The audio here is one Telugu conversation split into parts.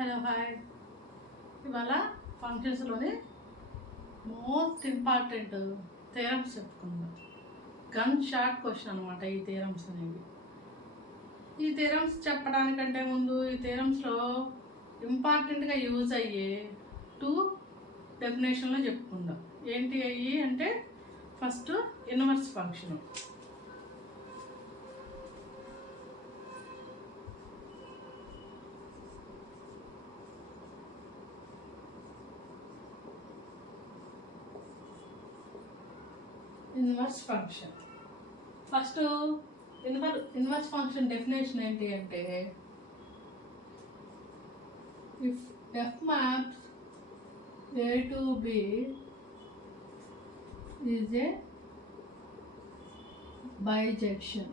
Hello hi. ఇవాళ ఫంక్షన్స్లోని మోస్ట్ ఇంపార్టెంట్ థియరమ్స్ చెప్పుకుందాం. గన్ షార్ట్ క్వశ్చన్ అనమాట ఈ థియరమ్స్ అనేవి. ఈ థియరమ్స్ చెప్పడానికంటే ముందు ఈ థియరమ్స్లో ఇంపార్టెంట్గా యూజ్ అయ్యే 2 డెఫినేషన్లు చెప్పుకుందాం. ఏంటి అయ్యి అంటే first inverse function. Inverse function first inverse function definition ఏంటి అంటే if F maps A to B is a bijection,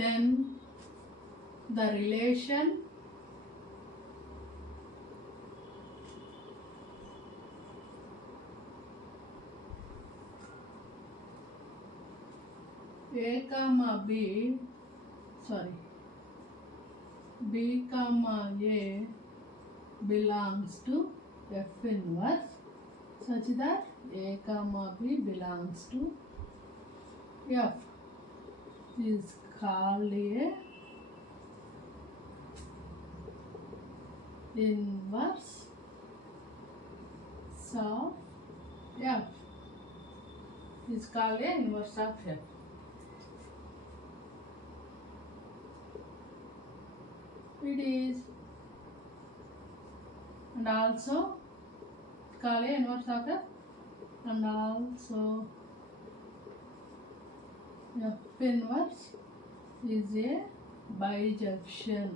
then the relation A comma B comma A belongs to F inverse such that A comma B belongs to F is called a inverse of F. Is called a inverse of F. It is and also called a inverse of F and also F inverse is a bijection.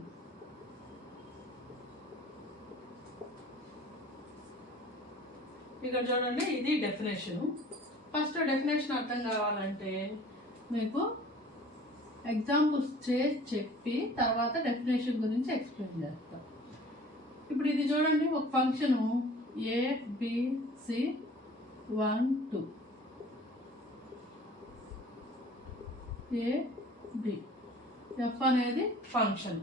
ఇక్కడ చూడండి, ఇది డెఫినేషన్. ఫస్ట్ డెఫినేషన్ అర్థం కావాలంటే మీకు ఎగ్జాంపుల్స్ చేసి చెప్పి తర్వాత డెఫినేషన్ గురించి ఎక్స్ప్లెయిన్ చేస్తాం. ఇప్పుడు ఇది చూడండి, ఒక ఫంక్షను ABC 1 2 AB F అనేది ఫంక్షన్.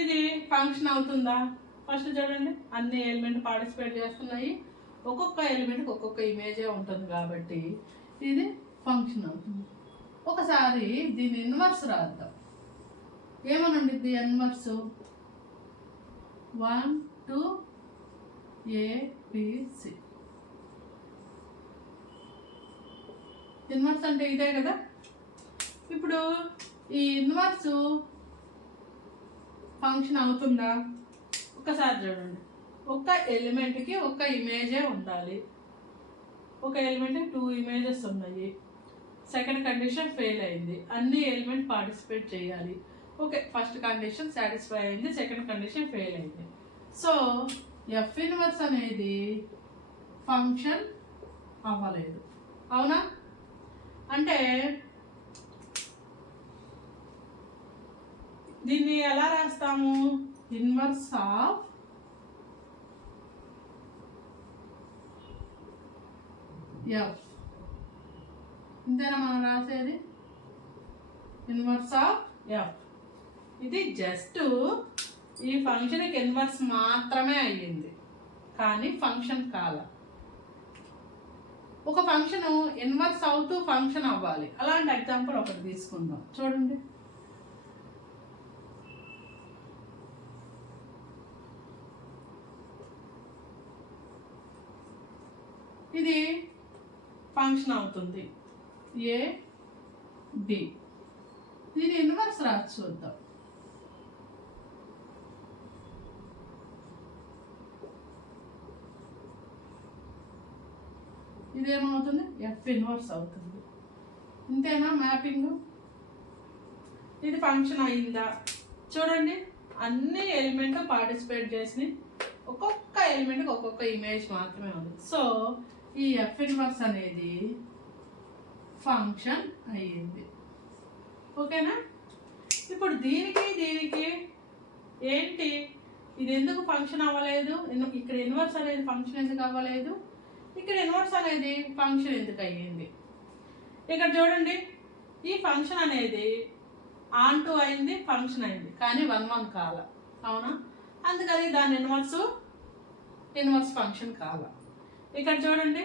ఇది ఫంక్షన్ అవుతుందా? ఫస్ట్ చూడండి, అన్ని ఎలిమెంట్ పార్టిసిపేట్ చేస్తున్నాయి. ఒక్కొక్క ఎలిమెంట్కి ఒక్కొక్క ఇమేజే ఉంటుంది కాబట్టి ఇది ఫంక్షన్ అవుతుంది. ఒకసారి దీని ఇన్వర్స్ రాద్దాం. ఏమనండి ఇది ఇన్వర్స్ 1 2 ABC. ఇన్వర్స్ అంటే ఇదే కదా. ఇప్పుడు ఈ ఇన్వర్స్ ఫంక్షన్ అవుతుందా? ఒకసారి చూడండి, ఒక ఎలిమెంట్కి ఒక ఇమేజే ఉండాలి. ఒక ఎలిమెంట్కి 2 ఇమేజెస్ ఉన్నాయి. సెకండ్ కండిషన్ ఫెయిల్ అయింది, అన్ని ఎలిమెంట్ పార్టిసిపేట్ చేయాలి. ఓకే, ఫస్ట్ కండిషన్ సాటిస్ఫై అయింది, సెకండ్ కండిషన్ ఫెయిల్ అయింది. సో ఎఫ్ ఇన్వర్స్ అనేది ఫంక్షన్ అవ్వలేదు. అవునా? అంటే దీన్ని ఎలా రాస్తాము? Inverse of F. ఇంతేనా మనం రాసేది? Inverse of F. ఇది జస్ట్ ఈ ఫంక్షన్కి ఇన్వర్స్ మాత్రమే అయ్యింది, కానీ ఫంక్షన్ కాల. ఒక ఫంక్షన్ ఇన్వర్స్ అవుతూ ఫంక్షన్ అవ్వాలి. అలాంటి ఎగ్జాంపుల్ ఒకటి తీసుకుందాం. చూడండి, ఇది ఫంక్షన్ అవుతుంది AB. దీని ఇన్వర్స్ రాసి చూద్దాం. ఇదేమవుతుంది? ఎఫ్ ఇన్వర్స్ అవుతుంది. ఇంతేనా మ్యాపింగ్? ఇది ఫంక్షన్ అయిందా? చూడండి, అన్ని ఎలిమెంట్ పార్టిసిపేట్ చేసి ఒక్కొక్క ఎలిమెంట్కి ఒక్కొక్క ఇమేజ్ మాత్రమే ఉంది. సో ఈ ఎఫ్ ఇన్వర్స్ అనేది ఫంక్షన్ అయ్యింది. ఓకేనా? ఇప్పుడు దీనికి ఏంటి, ఇది ఎందుకు ఫంక్షన్ అవ్వలేదు? ఇక్కడ ఇన్వర్స్ అనేది ఫంక్షన్ ఎందుకు అవ్వలేదు? ఇక్కడ ఇన్వర్స్ అనేది ఫంక్షన్ ఎందుకు అయ్యింది? ఇక్కడ చూడండి, ఈ ఫంక్షన్ అనేది ఆన్ టు అయింది, ఫంక్షన్ అయింది, కానీ 1 1 కాల. అవునా? అందుకని దాని ఇన్వర్స్ ఫంక్షన్ కాల. ఇక్కడ చూడండి,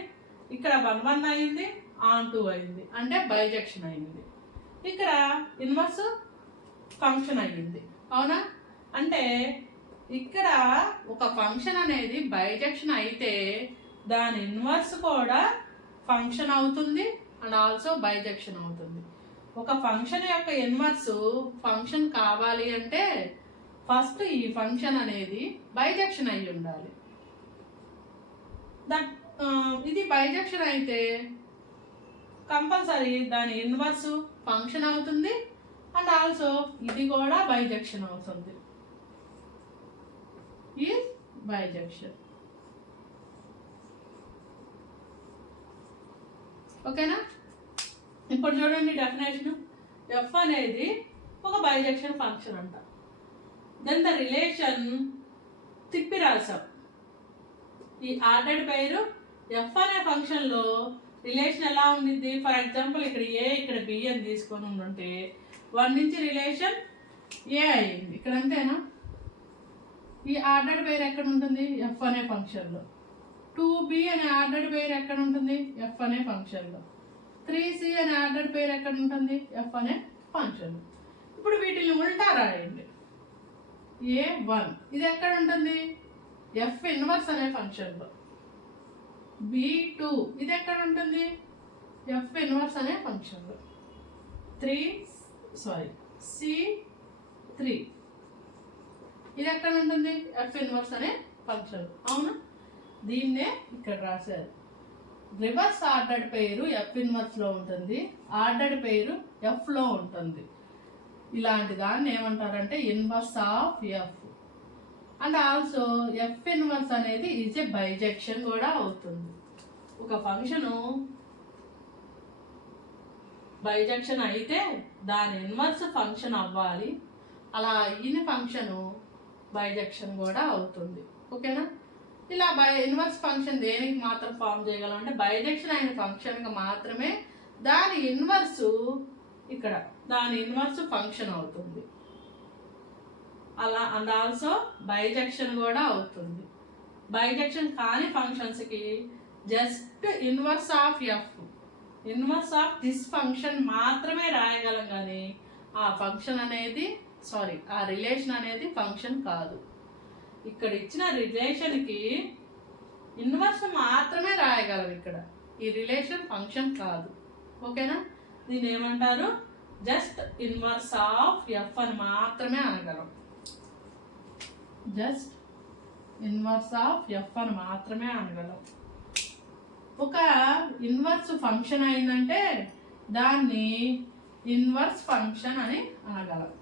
ఇక్కడ 1 1 అయింది, ఆన్ టు అయింది, అంటే బైజెక్షన్ అయింది. ఇక్కడ ఇన్వర్స్ ఫంక్షన్ అయ్యింది. అవునా? అంటే ఇక్కడ ఒక ఫంక్షన్ అనేది బైజెక్షన్ అయితే దాని ఇన్వర్స్ కూడా ఫంక్షన్ అవుతుంది అండ్ ఆల్సో బైజెక్షన్ అవుతుంది. ఒక ఫంక్షన్ యొక్క ఇన్వర్స్ ఫంక్షన్ కావాలి అంటే ఫస్ట్ ఈ ఫంక్షన్ అనేది బైజెక్షన్ అయి ఉండాలి. ఇది బైజెక్షన్ అయితే కంపల్సరీ దాని ఇన్వర్స్ ఫంక్షన్ అవుతుంది అండ్ ఆల్సో ఇది కూడా బైజెక్షన్ అవుతుంది. ఈ బైజెక్షన్. ఓకేనా? ఇప్పుడు చూడండి డెఫినేషన్. ఎఫ్ అనేది ఒక బైజెక్షన్ ఫంక్షన్ అంట. దెన్ ద రిలేషన్ తిప్పి రాసాం. ఈ ఆర్డర్డ్ పేరు ఎఫ్ అనే ఫంక్షన్లో రిలేషన్ ఎలా ఉండిద్ది? ఫర్ ఎగ్జాంపుల్ ఇక్కడ ఏ ఇక్కడ బి అని తీసుకొని ఉంటే 1 నుంచి రిలేషన్ ఏ అయ్యింది. ఇక్కడ అంతేనా? ఈ ఆర్డర్డ్ పేరు ఎక్కడ ఉంటుంది? ఎఫ్ అనే ఫంక్షన్లో. 2b అనే ఆర్డర్డ్ పేరు ఎక్కడ ఉంటుంది? ఎఫ్ అనే ఫంక్షన్లో. 3c అనే ఆర్డర్డ్ పేరు ఎక్కడ ఉంటుంది? ఎఫ్ అనే ఫంక్షన్లో. ఇప్పుడు వీటిని ఉల్టా రాయండి. a1 ఇది ఎక్కడ ఉంటుంది? ఎఫ్ ఇన్వర్స్ అనే ఫంక్షన్లో. b2 ఇది ఎక్కడ ఉంటుంది? ఎఫ్ ఇన్వర్స్ అనే ఫంక్షన్లో. c3 ఇది ఎక్కడ ఉంటుంది? ఎఫ్ ఇన్వర్స్ అనే ఫంక్షన్. అవునా? దీన్నే ఇక్కడ రాశారు. రివర్స్ ఆర్డర్డ్ పేరు ఎఫ్ ఇన్వర్స్లో ఉంటుంది, ఆర్డర్డ్ పేరు ఎఫ్లో ఉంటుంది. ఇలాంటి దాన్ని ఏమంటారంటే inverse of F. And also F inverse అనేది ఈజ్ ఏ బైజెక్షన్ కూడా అవుతుంది. ఒక ఫంక్షను బైజెక్షన్ అయితే దాని ఇన్వర్స్ ఫంక్షన్ అవ్వాలి. అలా అయిన ఫంక్షను బైజెక్షన్ కూడా అవుతుంది. ఓకేనా? ఇలా ఇన్వర్స్ ఫంక్షన్ దేనికి మాత్రం ఫామ్ చేయగలం అంటే బైజెక్షన్ అయిన ఫంక్షన్కి మాత్రమే దాని ఇన్వర్సు ఇక్కడ దాని ఇన్వర్స్ ఫంక్షన్ అవుతుంది. అలా అండ్ ఆల్సో బైజెక్షన్ కూడా అవుతుంది. బైజెక్షన్ కాని ఫంక్షన్స్కి just inverse of F, inverse of this function మాత్రమే రాయగలం, కానీ ఆ ఫంక్షన్ అనేది ఆ రిలేషన్ అనేది ఫంక్షన్ కాదు. ఇక్కడ ఇచ్చిన రిలేషన్కి ఇన్వర్స్ మాత్రమే రాయగలం. ఇక్కడ ఈ రిలేషన్ ఫంక్షన్ కాదు. ఓకేనా? దీన్ని ఏమంటారు? జస్ట్ ఇన్వర్స్ ఆఫ్ ఎఫ్ అని మాత్రమే అనగలం. జస్ట్ ఇన్వర్స్ ఆఫ్ ఎఫ్ అని మాత్రమే అనగలం. ఒక ఇన్వర్స్ ఫంక్షన్ అయిందంటే దాన్ని ఇన్వర్స్ ఫంక్షన్ అని అనగలం.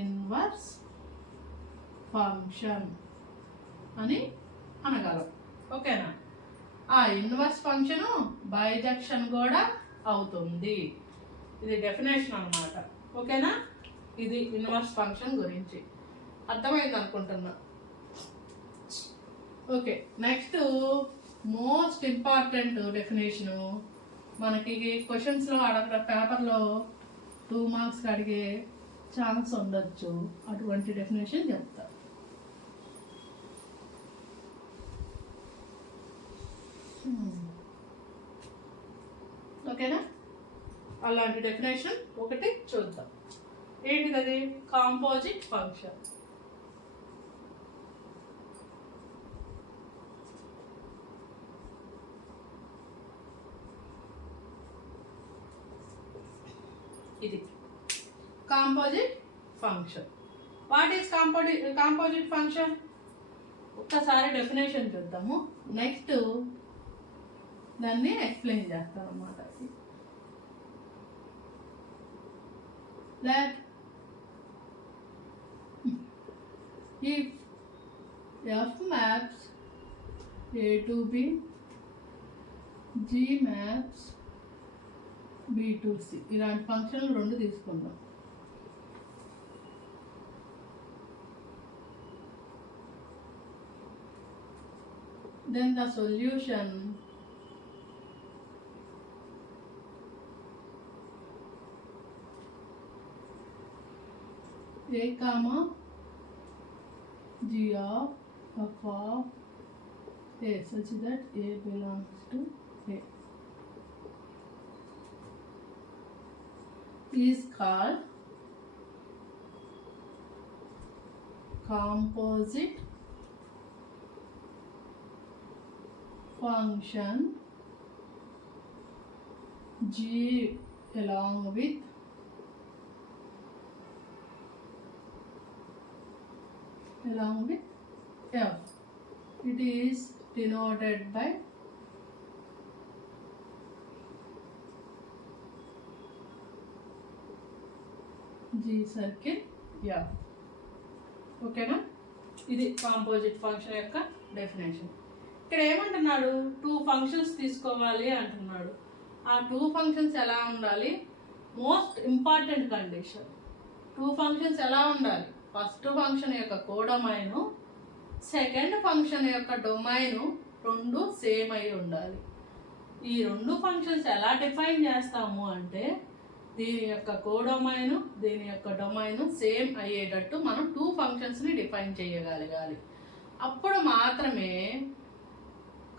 ఇన్వర్స్ ఫంక్షన్ అని అనగలం. ఓకేనా? ఆ ఇన్వర్స్ ఫంక్షను బైజెక్షన్ కూడా అవుతుంది. ఇది డెఫినేషన్ అన్నమాట. ఓకేనా? ఇది ఇన్వర్స్ ఫంక్షన్ గురించి అర్థమైంది అనుకుంటున్నా. Okay, next most important definition మనకి క్వశ్చన్స్లో పేపర్లో 2 మార్క్స్కి అడిగే ఛాన్స్ ఉండొచ్చు. అటువంటి డెఫినేషన్ చెప్తా. ఓకేనా? అలాంటి డెఫినేషన్ ఒకటి చూద్దాం. ఏంటిది? Composite function. ఇది composite function. What is composite function? ఒక్కసారి డెఫినేషన్ చూద్దాము, నెక్స్ట్ దాన్ని ఎక్స్ప్లెయిన్ చేస్తాను అన్నమాట. that if f maps a to b, g maps b to c, ఇలాంటి ఫంక్షన్లు 2 తీసుకుందాం. then the solution A comma G of f of A such that A belongs to A is called composite function G along with F. It is denoted by G circle F. ఓకేనా? ఇది కాంపోజిట్ ఫంక్షన్ యొక్క డెఫినేషన్. ఇక్కడ ఏమంటున్నాడు, 2 ఫంక్షన్స్ తీసుకోవాలి అంటున్నాడు. ఆ 2 ఫంక్షన్స్ ఎలా ఉండాలి? మోస్ట్ ఇంపార్టెంట్ కండిషన్, 2 ఫంక్షన్స్ ఎలా ఉండాలి? ఫస్ట్ ఫంక్షన్ యొక్క కోడొమైను, సెకండ్ ఫంక్షన్ యొక్క డొమైను రెండు సేమ్ అయి ఉండాలి. ఈ 2 ఫంక్షన్స్ ఎలా డిఫైన్ చేస్తాము అంటే, దీని యొక్క కోడొమైను దీని యొక్క డొమైను సేమ్ అయ్యేటట్టు మనం 2 ఫంక్షన్స్ని డిఫైన్ చేయగలగాలి. అప్పుడు మాత్రమే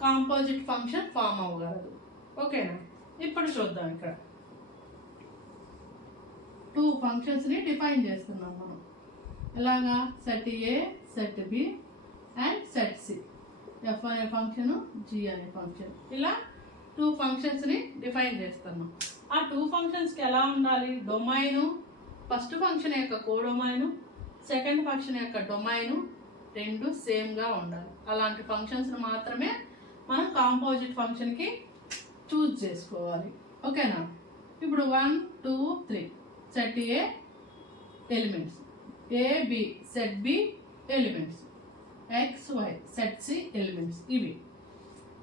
కాంపోజిట్ ఫంక్షన్ ఫామ్ అవ్వగలదు. ఓకేనా? ఇప్పుడు చూద్దాం. ఇక్కడ 2 ఫంక్షన్స్ని డిఫైన్ చేస్తున్నాం మనం. ఎలాగా? Set A, set B and set C. F అనే ఫంక్షను, జి అనే ఫంక్షన్, ఇలా 2 ఫంక్షన్స్ని డిఫైన్ చేస్తున్నాం. ఆ 2 ఫంక్షన్స్కి ఎలా ఉండాలి? డొమైను, ఫస్ట్ ఫంక్షన్ యొక్క కోడొమైను, సెకండ్ ఫంక్షన్ యొక్క డొమైను రెండు సేమ్గా ఉండాలి. అలాంటి ఫంక్షన్స్ని మాత్రమే మనం కాంపోజిట్ ఫంక్షన్కి చూజ్ చేసుకోవాలి. ఓకేనా? ఇప్పుడు 1 2 3 set A elements, A B set B elements, X Y set C elements ఇవి.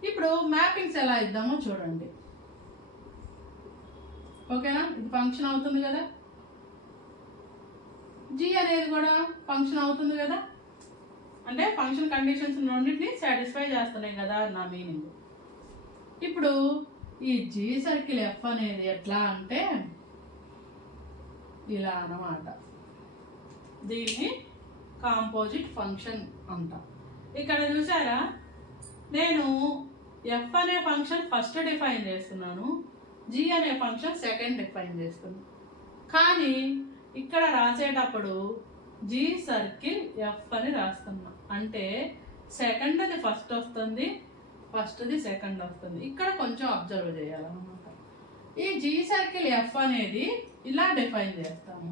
ఇప్పుడు మ్యాపింగ్స్ ఎలా ఇద్దామో చూడండి. ఓకేనా? ఇది ఫంక్షన్ అవుతుంది కదా, జీ అనేది కూడా ఫంక్షన్ అవుతుంది కదా, అంటే ఫంక్షన్ కండిషన్స్ రెండింటిని సాటిస్ఫై చేస్తున్నాయి కదా నా మీనింగ్. ఇప్పుడు ఈ జీ సర్కిల్ ఎఫ్ అనేది ఎట్లా అంటే ఇలా అన్నమాట. దీన్ని కాంపోజిట్ ఫంక్షన్ అంట. ఇక్కడ చూసారా, నేను ఎఫ్ అనే ఫంక్షన్ ఫస్ట్ డిఫైన్ చేస్తున్నాను, జీ అనే ఫంక్షన్ సెకండ్ డిఫైన్ చేస్తున్నాను. కానీ ఇక్కడ రాసేటప్పుడు జీ సర్కిల్ ఎఫ్ అని రాస్తున్నా, అంటే సెకండ్ది ఫస్ట్ వస్తుంది, ఫస్ట్ది సెకండ్ వస్తుంది. ఇక్కడ కొంచెం అబ్జర్వ్ చేయాలన్నమాట. ఈ జీ సర్కిల్ ఎఫ్ అనేది ఇలా డిఫైన్ చేస్తాము.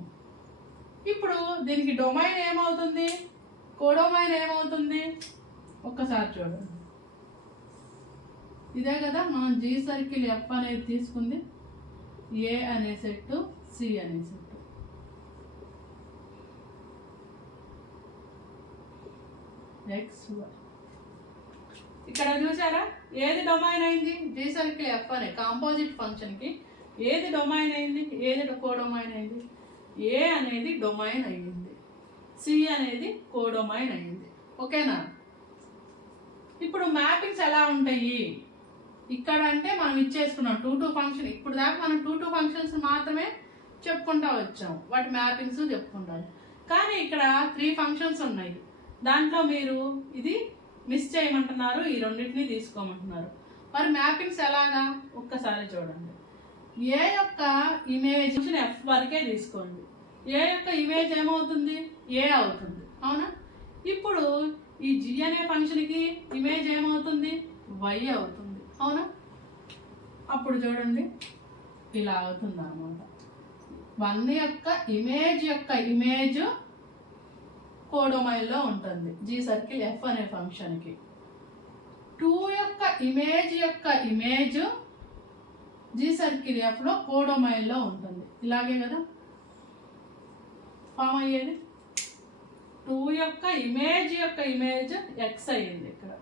ఇప్పుడు దీనికి డొమైన్ ఏమవుతుంది? కోడొమైన్ ఏమవుతుంది? ఒక్కసారి చూడండి. ఇదే కదా మనం జీ సర్కిల్ ఎఫ్ అనేది తీసుకుంది, ఏ అనే సెట్, సి అనే సెట్. X Y. ఇక్కడ చూసారా, ఏది డొమైన్ అయింది? జీ సర్కిల్ ఎఫ్ అనే కాంపోజిట్ ఫంక్షన్కి ఏది డొమైన్ అయింది, ఏది కోడొమైన్ అయింది? ఏ అనేది డొమైన్ అయ్యింది, సి అనేది కోడొమైన్ అయింది. ఓకేనా? ఇప్పుడు మ్యాపింగ్స్ ఎలా ఉంటాయి? ఇక్కడ అంటే మనం ఇచ్చేసుకున్నాం 2 ఫంక్షన్. ఇప్పుడు దాకా మనం 2 ఫంక్షన్స్ మాత్రమే చెప్పుకుంటా వచ్చాం, వాటి మ్యాపింగ్స్ చెప్పుకుంటాం. కానీ ఇక్కడ 3 ఫంక్షన్స్ ఉన్నాయి. దాంట్లో మీరు ఇది మిస్ చేయమంటున్నారు, ఈ రెండింటిని తీసుకోమంటున్నారు. మరి మ్యాపింగ్స్ ఎలాగా? ఒక్కసారి చూడండి. ఏ యొక్క ఇమేజ్ ఎఫ్ వరకే తీసుకోండి. ఏ యొక్క ఇమేజ్ ఏమవుతుంది? ఏ అవుతుంది, అవునా? ఇప్పుడు ఈ జి అనే ఫంక్షన్కి ఇమేజ్ ఏమవుతుంది? వై అవుతుంది, అవునా? అప్పుడు చూడండి ఇలా అవుతుంది అన్నమాట. 1 యొక్క ఇమేజ్ కోడొమైన్లో ఉంటుంది జీ సర్కిల్ ఎఫ్ అనే ఫంక్షన్కి. 2 యొక్క ఇమేజ్ జీ సర్కిల్ ఎఫ్లో కోడొమైన్లో ఉంటుంది. ఇలాగే కదా ఫామ్ అయ్యేది. 2 యొక్క ఇమేజ్ ఎక్స్ అయ్యింది, ఇక్కడ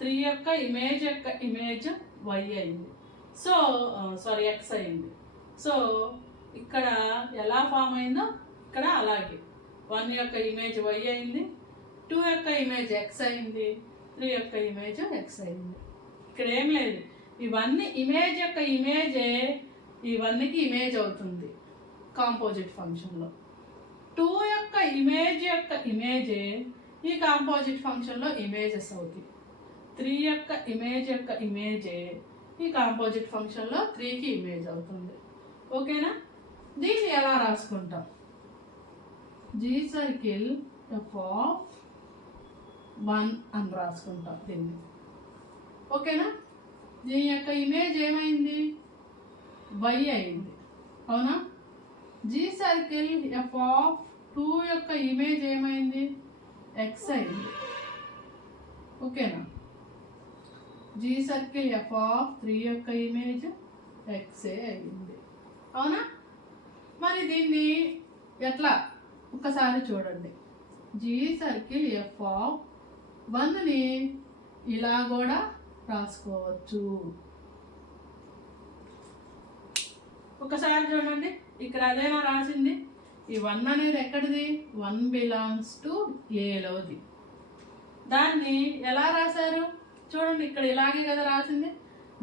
3 యొక్క ఇమేజ్ వై అయింది. సో సారీ ఎక్స్ అయింది. సో ఇక్కడ ఎలా ఫామ్ అయిందో ఇక్కడ అలాగే 1 యొక్క ఇమేజ్ వై అయింది, 2 యొక్క ఇమేజ్ ఎక్స్ అయింది, 3 యొక్క ఇమేజ్ ఎక్స్ అయింది. ఇక్కడ ఏం లేదు, ఇవన్నీ ఇమేజ్ యొక్క ఇమేజే ఇవన్నీకి ఇమేజ్ అవుతుంది కాంపోజిట్ ఫంక్షన్లో. 2 యొక్క ఇమేజ్ యొక్క ఇమేజే ఈ కాంపోజిట్ ఫంక్షన్లో ఇమేజెస్ అవుతాయి. 3 యొక్క ఇమేజే ఈ కాంపోజిట్ ఫంక్షన్లో 3కి ఇమేజ్ అవుతుంది. ఓకేనా? దీన్ని ఎలా రాసుకుంటాం? జీ సర్కిల్ f(1) అని రాసుకుంటాం దీన్ని. ఓకేనా? దీని యొక్క ఇమేజ్ ఏమైంది? y అయింది. అవునా? జీ సర్కిల్ f(2) యొక్క ఇమేజ్ ఏమైంది? x అయింది. ఓకేనా? జీ సర్కిల్ f(3) యొక్క ఇమేజ్ x అయింది. అవునా? మరి దీన్ని ఎట్లా ఒకసారి చూడండి. జీ సర్కిల్ f(1)ని ఇలా కూడా రాసుకోవచ్చు. ఒకసారి చూడండి, ఇక్కడ అదేనా రాసింది. ఈ 1 అనేది ఎక్కడిది? 1 బిలాంగ్స్ టు ఏలోది. దాన్ని ఎలా రాశారు చూడండి, ఇక్కడ ఇలాగే కదా రాసింది.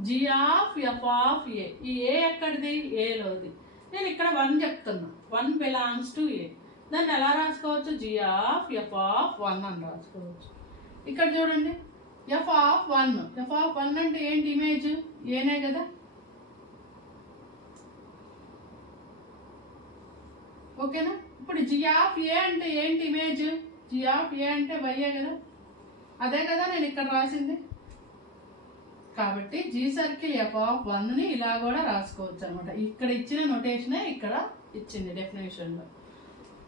జీ ఆఫ్ ఎఫ్ ఆఫ్ ఏ. ఈ ఏ ఎక్కడిది? ఏలోది. నేను ఇక్కడ 1 చెప్తున్నా, 1 బిలాంగ్స్ టు ఏ. దాన్ని ఎలా రాసుకోవచ్చు? జీ ఆఫ్ ఎఫ్ ఆఫ్ 1 అని రాసుకోవచ్చు. ఇక్కడ చూడండి, f(1). f(1) అంటే ఏంటి? ఇమేజ్ ఏనే కదా. ఓకేనా? ఇప్పుడు జీ ఆఫ్ ఏ అంటే ఏంటి? ఇమేజ్. జీ ఆఫ్ ఏ అంటే వైయే కదా. అదే కదా నేను ఇక్కడ రాసింది. కాబట్టి జీ సర్కిల్ f(1)ని ఇలా కూడా రాసుకోవచ్చు అనమాట. ఇక్కడ ఇచ్చిన నొటేషనే ఇక్కడ ఇచ్చింది డెఫినేషన్లో.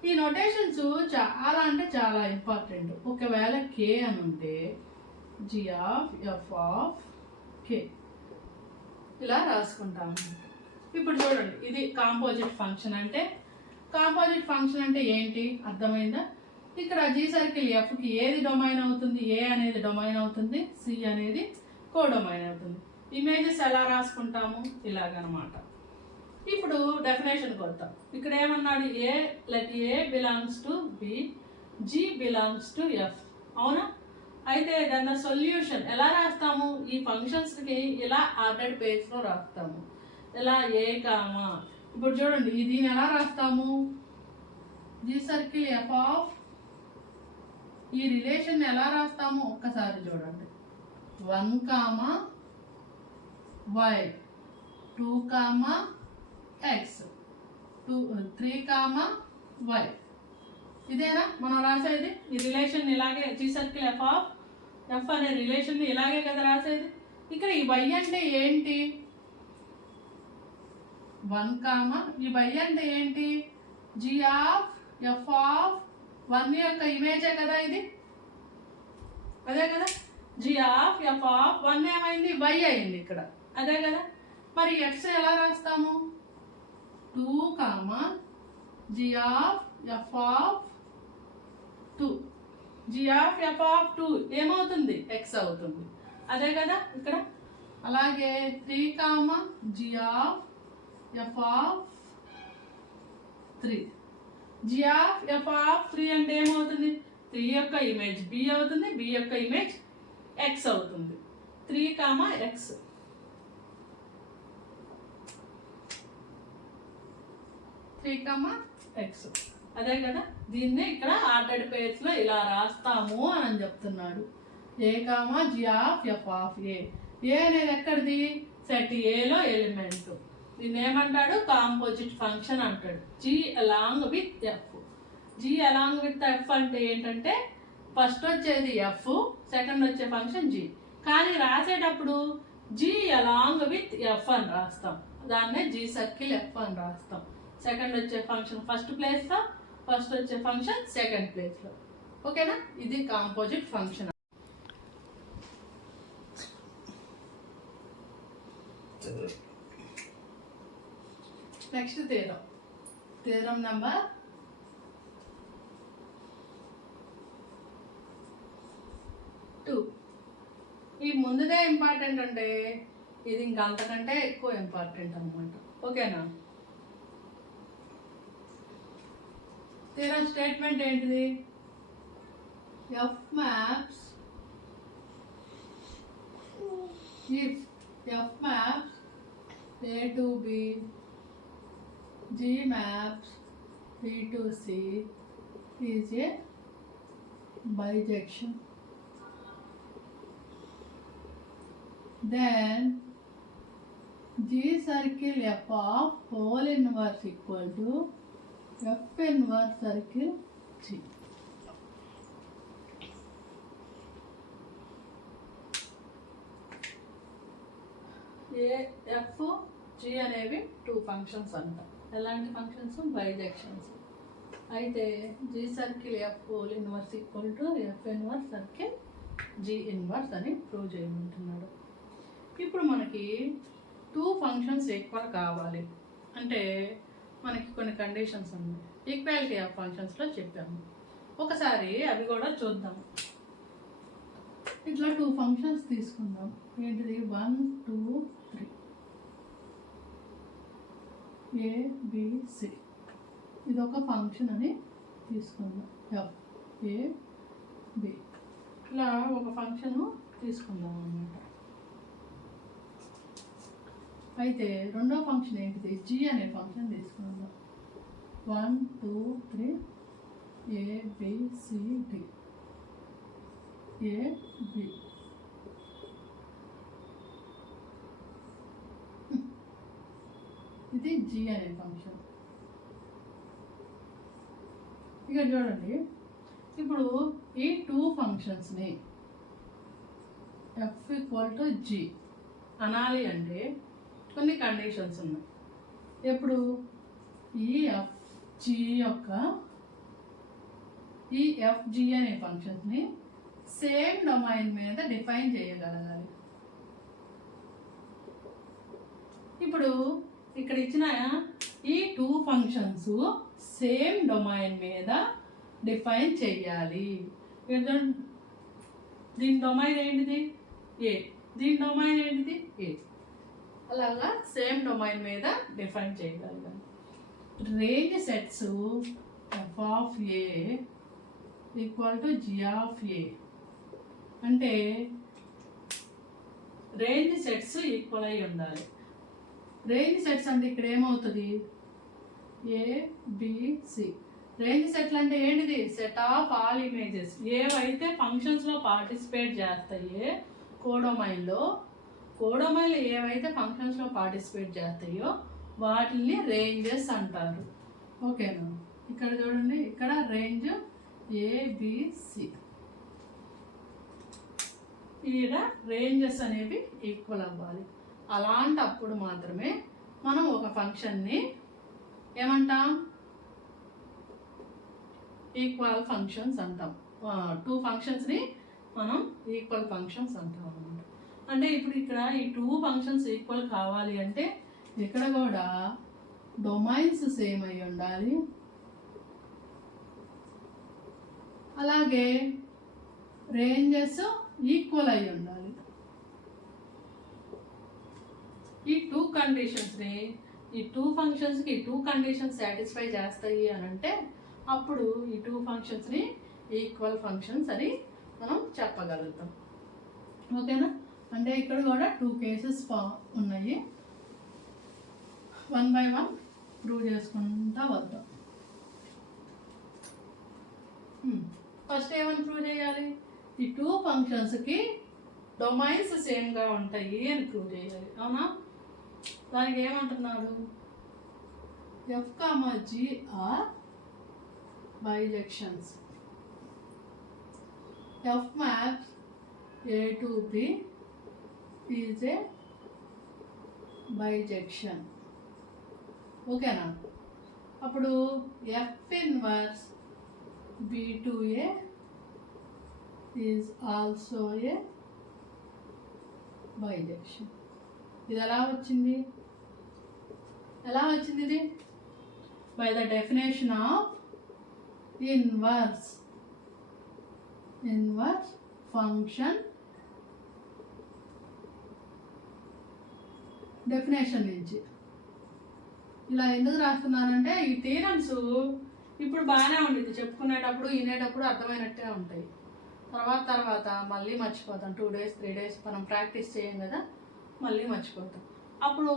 ఈ నొటేషన్స్ చాలా అంటే చాలా ఇంపార్టెంట్. ఒకవేళ కే అని ఉంటే జీ ఆఫ్ ఎఫ్ ఆఫ్ కే ఇలా రాసుకుంటాము. ఇప్పుడు చూడండి, ఇది కాంపోజిట్ ఫంక్షన్ అంటే. కాంపోజిట్ ఫంక్షన్ అంటే ఏంటి? అర్థమైందా? ఇక్కడ జీ సర్కిల్ ఎఫ్కి ఏది డొమైన్ అవుతుంది? ఏ అనేది డొమైన్ అవుతుంది, సి అనేది కోడొమైన్ అవుతుంది. ఇమేజెస్ ఎలా రాసుకుంటాము? ఇలాగనమాట. ఇప్పుడు డెఫినేషన్కి వద్దాం. ఇక్కడ ఏమన్నాడు? A let A belongs to B, G belongs to F. అవునా? అయితే దాని సొల్యూషన్ ఎలా రాస్తాము? ఈ ఫంక్షన్స్కి ఇలా ఆర్డర్డ్ పేజ్లో రాస్తాము. ఇలా ఏ కామా. ఇప్పుడు చూడండి, దీన్ని ఎలా రాస్తాము? జీ సర్కిల్ ఎఫ్ ఆఫ్ ఈ రిలేషన్ ఎలా రాస్తాము ఒక్కసారి చూడండి. 1, y 2, x 3, y. ఇదేనా మనం రాసేది? ఈ రిలేషన్ ఇలాగే జీ సర్కిల్ ఎఫ్ అనే రిలేషన్ ఇలాగే కదా రాసేది. ఇక్కడ ఈ y అంటే ఏంటి? 1, ఈ y అంటే ఏంటి? జీ ఆఫ్ ఎఫ్ ఆఫ్ 1 యొక్క ఇమేజే కదా ఇది. అదే కదా. జీ ఆఫ్ ఎఫ్ ఆఫ్ 1 ఏమైంది? y అయింది ఇక్కడ. అదే కదా. మరి x ఎలా రాస్తాము? 2, G of F of 2. G of F of 2 ఏమవుతుంది? x అవుతుంది. అదే కదా ఇక్కడ. అలాగే 3, G of F of 3. G of F of 3 అంటే ఏమవుతుంది? 3 యొక్క ఇమేజ్ b అవుతుంది, b యొక్క ఇమేజ్ x అవుతుంది. 3, x. x. అదే కదా. దీన్నే ఇక్కడ ఆర్డర్డ్ పేజ్లో ఇలా రాస్తాము అని చెప్తున్నాడు. A G of F of A. A అనేది ఎక్కడిది? సెట్ ఏలో ఎలిమెంట్. దీన్ని ఏమంటాడు? కాంపోజిట్ ఫంక్షన్ అంటాడు. G along with F. G along with F అంటే ఏంటంటే ఫస్ట్ వచ్చేది ఎఫ్, సెకండ్ వచ్చే ఫంక్షన్ జీ. కానీ రాసేటప్పుడు జీ అలాంగ్ విత్ ఎఫ్ అని రాస్తాం. దాన్నే జీ సర్కిల్ ఎఫ్ అని రాస్తాం. సెకండ్ వచ్చే ఫంక్షన్ ఫస్ట్ ప్లేస్లో, ఫస్ట్ వచ్చే ఫంక్షన్ సెకండ్ ప్లేస్లో. ఓకేనా? ఇది composite function. Next theorem number 2. ఈ ముందుదే ఇంపార్టెంట్ అంటే ఇది ఇంకా అంతకంటే ఎక్కువ ఇంపార్టెంట్ అనమాట. ఓకేనా? థీరం స్టేట్మెంట్ ఏంటిది? F maps if F maps A to B, G maps B to C, is a bijection. Then G circle F of whole inverse equal to F inverse circle G. F G అనేవి టూ ఫంక్షన్స్ అంట. ఎలాంటి ఫంక్షన్స్? బైజెక్షన్స్. అయితే G circle F whole inverse equal to F inverse circle G inverse అని ప్రూవ్ చేయమంటున్నాడు. ఇప్పుడు మనకి టూ ఫంక్షన్స్ ఈక్వల్ కావాలి అంటే మనకి కొన్ని కండిషన్స్ ఉన్నాయి. ఈక్వాలిటీ ఆఫ్ ఫంక్షన్స్లో చెప్పాము. ఒకసారి అవి కూడా చూద్దాం. ఇట్లా టూ ఫంక్షన్స్ తీసుకుందాం. ఏంటిది? 1 2 3 ABC. ఇది ఒక ఫంక్షన్ అని తీసుకుందాం. ఎఫ్ ఏ బి ఇలా ఒక ఫంక్షన్ తీసుకుందాం అన్నమాట. అయితే రెండో ఫంక్షన్ ఏంటిది? జీ అనే ఫంక్షన్ తీసుకుందాం. 1 2 3 ABCD AB. ఇది జీ అనే ఫంక్షన్. ఇక్కడ చూడండి, ఇప్పుడు ఈ టూ ఫంక్షన్స్ని ఎఫ్ ఈక్వల్ టు జీ అనాలి అంటే కొన్ని కండిషన్స్ ఉన్నాయి. ఎప్పుడు ఈ ఎఫ్ జీ యొక్క ఈ ఎఫ్ జీ అనే ఫంక్షన్స్ని సేమ్ డొమైన్ మీద డిఫైన్ చేయగలగాలి. ఇప్పుడు ఇక్కడ ఇచ్చిన ఈ టూ ఫంక్షన్స్ సేమ్ డొమైన్ మీద డిఫైన్ చేయాలి. దీని డొమైన్ ఏంటిది? ఏ. దీని డొమైన్ ఏంటిది? ఏ. అలాగా సేమ్ డొమైన్ మీద డిఫైన్ చేయగలగాలి. Range sets F of A equal to G of A అంటే రేంజ్ సెట్స్ ఈక్వల్ అయి ఉండాలి. రేంజ్ సెట్స్ అంటే ఇక్కడ ఏమవుతుంది? ఏబిసి. రేంజ్ సెట్లు అంటే ఏంటిది? Set of all images. ఏవైతే ఫంక్షన్స్లో పార్టిసిపేట్ చేస్తాయో కోడొమైన్లో ఏవైతే ఫంక్షన్స్లో పార్టిసిపేట్ చేస్తాయో వాటిని రేంజెస్ అంటారు. ఓకేనా? ఇక్కడ చూడండి, ఇక్కడ రేంజ్ ఏబిసి. ఈడ రేంజెస్ అనేవి ఈక్వల్ అవ్వాలి. అలాంటప్పుడు మాత్రమే మనం ఒక ఫంక్షన్ని ఏమంటాం? ఈక్వల్ ఫంక్షన్స్ అంటాం. టూ ఫంక్షన్స్ని మనం ఈక్వల్ ఫంక్షన్స్ అంటాం అన్నమాట. అంటే ఇప్పుడు ఇక్కడ ఈ టూ ఫంక్షన్స్ ఈక్వల్ కావాలి అంటే ఇక్కడ కూడా డొమైన్స్ సేమ్ అయి ఉండాలి. అలాగే రేంజెస్ ఈక్వల్ అయి ఉండాలి. ఈ టూ కండిషన్స్ని, ఈ టూ ఫంక్షన్స్కి ఈ టూ కండిషన్స్ సాటిస్ఫై చేస్తాయి అని అంటే అప్పుడు ఈ టూ ఫంక్షన్స్ని ఈక్వల్ ఫంక్షన్స్ అని మనం చెప్పగలుగుతాం. ఓకేనా? అంటే ఇక్కడ కూడా టూ కేసెస్ ఉన్నాయి. 1 by 1 ప్రూవ్ చేసుకుంటా వద్దాం. ఫస్ట్ ఏమని ప్రూవ్ చేయాలి? ఈ టూ ఫంక్షన్స్కి డొమైన్స్ సేమ్గా ఉంటాయి అని ప్రూవ్ చేయాలి. అవునా? దానికి ఏమంటున్నాడు? F comma G are bijections. F maps A to B is a bijection. ఓకేనా? అప్పుడు F inverse B to A is also a bijection. ఇది ఎలా వచ్చింది? ఇది by the definition of inverse function definition నుంచి. ఇలా ఎందుకు రాస్తున్నానంటే ఈ థీరమ్స్ ఇప్పుడు బాగానే ఉండేది, చెప్పుకునేటప్పుడు వినేటప్పుడు అర్థమైనట్టే ఉంటాయి. తర్వాత మళ్ళీ మర్చిపోతాం. 2 days 3 days మనం ప్రాక్టీస్ చేయం కదా, మళ్ళీ మర్చిపోతాం. అప్పుడు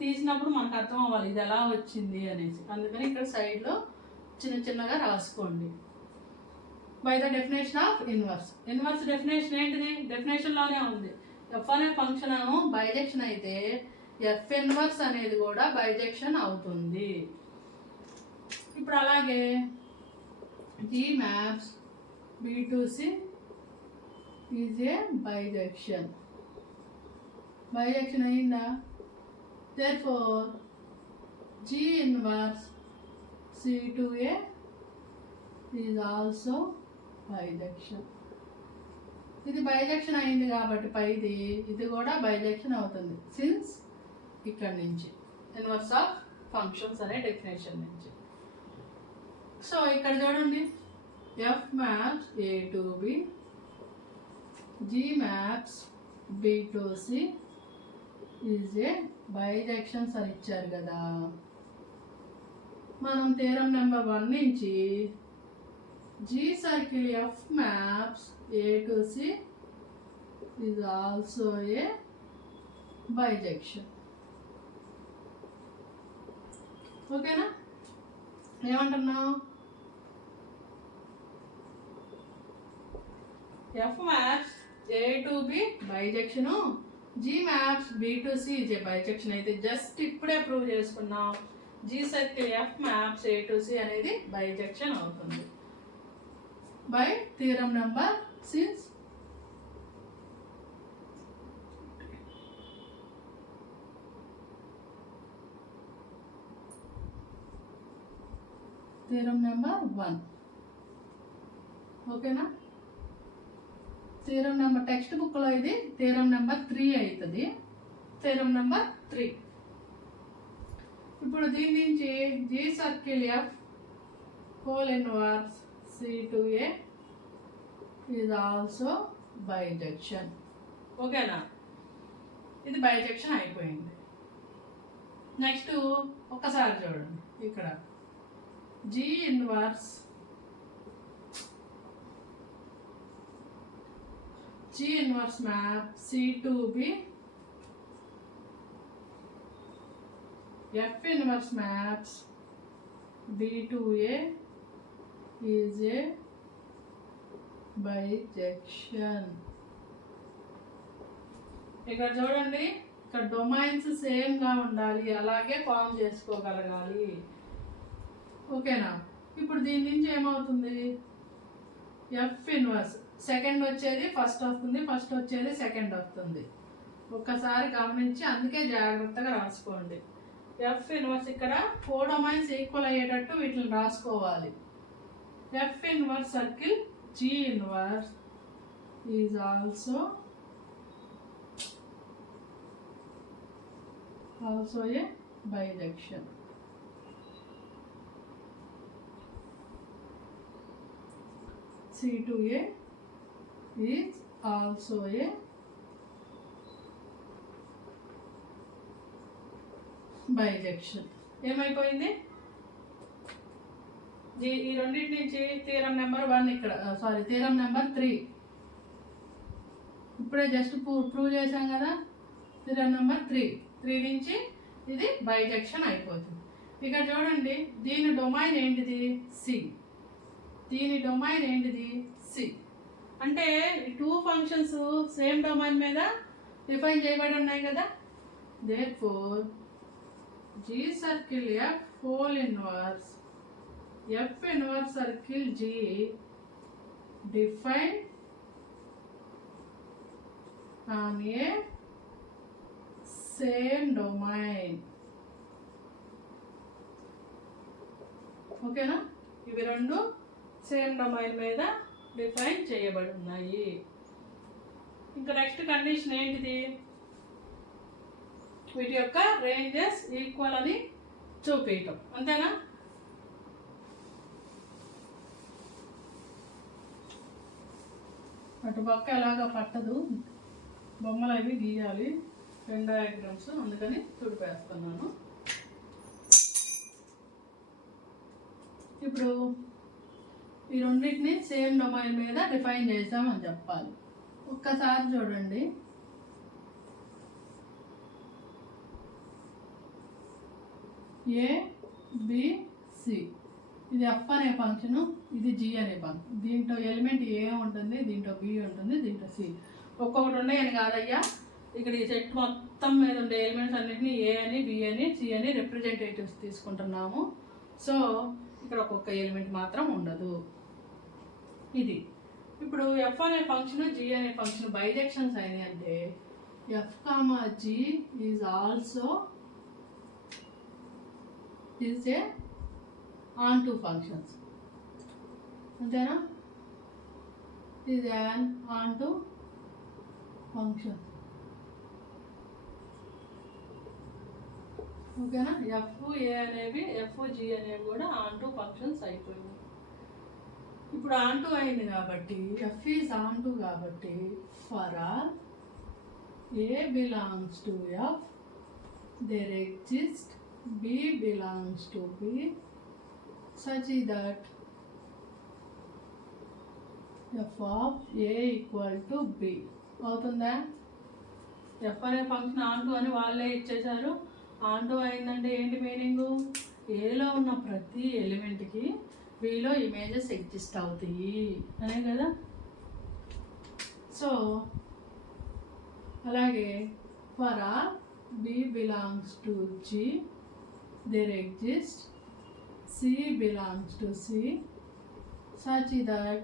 తీసినప్పుడు మనకు అర్థం అవ్వాలి ఇది ఎలా వచ్చింది అనేసి. అందుకని ఇక్కడ సైడ్లో చిన్నగా రాసుకోండి. By the definition of inverse. Inverse definition ఏంటిది? డెఫినేషన్లోనే ఉంది. ఎఫ్ అనే ఫంక్షన్ బైజెక్షన్ అయితే ఎఫ్ ఇన్వర్స్ అనేది కూడా బైజెక్షన్ అవుతుంది. ఇప్పుడు అలాగే G maps B2C is a bijection. Bijection అయిందా? Therefore G inverse C2A is also bijection. ఇది బైజెక్షన్ అయింది కాబట్టి పైది ఇది కూడా బైజెక్షన్ అవుతుంది సిన్స్ ఇక్కడ నుంచి ఇన్వర్స్ ఆఫ్ ఫంక్షన్స్ అనే డెఫినేషన్ నుంచి. సో ఇక్కడ చూడండి, F maps A to B, G maps B to C is a bijections అని ఇచ్చారు కదా. మనం థీరం నెంబర్ 1 నుంచి G circle F maps A to C is also a bijection. ఓకేనా? ఏమంటున్నావు? F maps A to B bijection, G maps B to C is a bijection అయితే జస్ట్ ఇప్పుడే ప్రూవ్ చేసుకున్నాం. G circle F maps A to C అనేది bijection అవుతుంది by theorem number since theorem number 1. ఓకేనా? థీరం నెంబర్ టెక్స్ట్ బుక్లో ఇది థీరం నెంబర్ 3 అవుతుంది. Theorem number 3. ఇప్పుడు దీని నుంచి G circle F whole inverse C2A is also bijection. ఓకేనా? ఇది బైజెక్షన్ అయిపోయింది. నెక్స్ట్ ఒక్కసారి చూడండి, ఇక్కడ G inverse map C2B, F inverse maps B2A is a bijection. ఇక్కడ చూడండి, ఇక్కడ డొమైన్స్ సేమ్గా ఉండాలి, అలాగే ఫామ్ చేసుకోగలగాలి. ఓకేనా? ఇప్పుడు దీని నుంచి ఏమవుతుంది? ఎఫ్ ఇన్వర్స్ సెకండ్ వచ్చేది ఫస్ట్ వస్తుంది, ఫస్ట్ వచ్చేది సెకండ్ వస్తుంది. ఒక్కసారి గమనించి అందుకే జాగ్రత్తగా రాసుకోండి. ఎఫ్ ఇన్వర్స్ ఇక్కడ 4 డొమైన్స్ ఈక్వల్ అయ్యేటట్టు వీటిని రాసుకోవాలి. F inverse circle G inverse is also a bijection. C2A is also a bijection. ఏమైపోయింది? ఈ రెండింటి నుంచి థీరం నెంబర్ 1 ఇక్కడ థీరం నెంబర్ 3 ఇప్పుడే జస్ట్ ప్రూవ్ చేసాం కదా. థీరం నెంబర్ 3 నుంచి ఇది బైజెక్షన్ అయిపోతుంది. ఇక్కడ చూడండి, దీని డొమైన్ ఏంటిది? సి. దీని డొమైన్ ఏంటిది? సి. అంటే 2 ఫంక్షన్స్ సేమ్ డొమైన్ మీద డిఫైన్ చేయబడి ఉన్నాయి కదా. Therefore G circle F whole inverse F inverse circle G defined on a same domain. ఓకేనా? ఇవి రెండు సేమ్ డొమైన్ మీద డిఫైన్ చేయబడి ఉన్నాయి. ఇంకా నెక్స్ట్ కండిషన్ ఏంటిది? వీటి యొక్క రేంజెస్ ఈక్వల్ అని చూపించటం, అంతేనా? అటు పక్క ఎలాగా పట్టదు, బొమ్మలు అవి గీయాలి, పెన్ డయాగ్రామ్స్, అందుకని తుడిపేస్తున్నాను. ఇప్పుడు ఈ రెండింటిని సేమ్ డొమైన్ మీద డిఫైన్ చేసామని చెప్పాలి. ఒక్కసారి చూడండి, A B C ఇది ఎఫ్ అనే ఫంక్షను, ఇది జీ అనే ఫంక్షన్. దీంట్లో ఎలిమెంట్ ఏ ఉంటుంది, దీంట్లో బి ఉంటుంది, దీంట్లో సి. ఒక్కొక్కటి ఉన్నాయని కాదయ్యా, ఇక్కడ ఈ సెట్ మొత్తం మీద ఉండే ఎలిమెంట్స్ అన్నింటినీ ఏ అని, బి అని, సి అని రిప్రజెంటేటివ్స్ తీసుకుంటున్నాము. సో ఇక్కడ ఒక్కొక్క ఎలిమెంట్ మాత్రం ఉండదు. ఇది ఇప్పుడు ఎఫ్ అనే ఫంక్షన్, జీ అనే ఫంక్షన్ బైజెక్షన్స్ అయినాయి అంటే F comma G is also is a onto functions. అంతేనా? Is an onto function. ఓకేనా? ఎఫ్ ఏ అనేవి, ఎఫ్ జీ అనేవి కూడా ఆన్ టు ఫంక్షన్స్ అయిపోయినాయి. ఇప్పుడు ఆన్ టు అయింది కాబట్టి ఎఫ్ ఈజ్ ఆన్ టు కాబట్టి for all A belongs to F there exist B belongs to B such that f of a equal to b. అవుతుందా? ఎఫ్ అనే ఫంక్షన్ ఆన్ టు అని వాళ్ళే ఇచ్చేశారు. ఆన్ టు అయిందంటే ఏంటి మీనింగు? ఏలో ఉన్న ప్రతి ఎలిమెంట్కి బిలో ఇమేజెస్ ఎగ్జిస్ట్ అవుతాయి అనే కదా. సో అలాగే for all B belongs to G there exist C belongs to C such that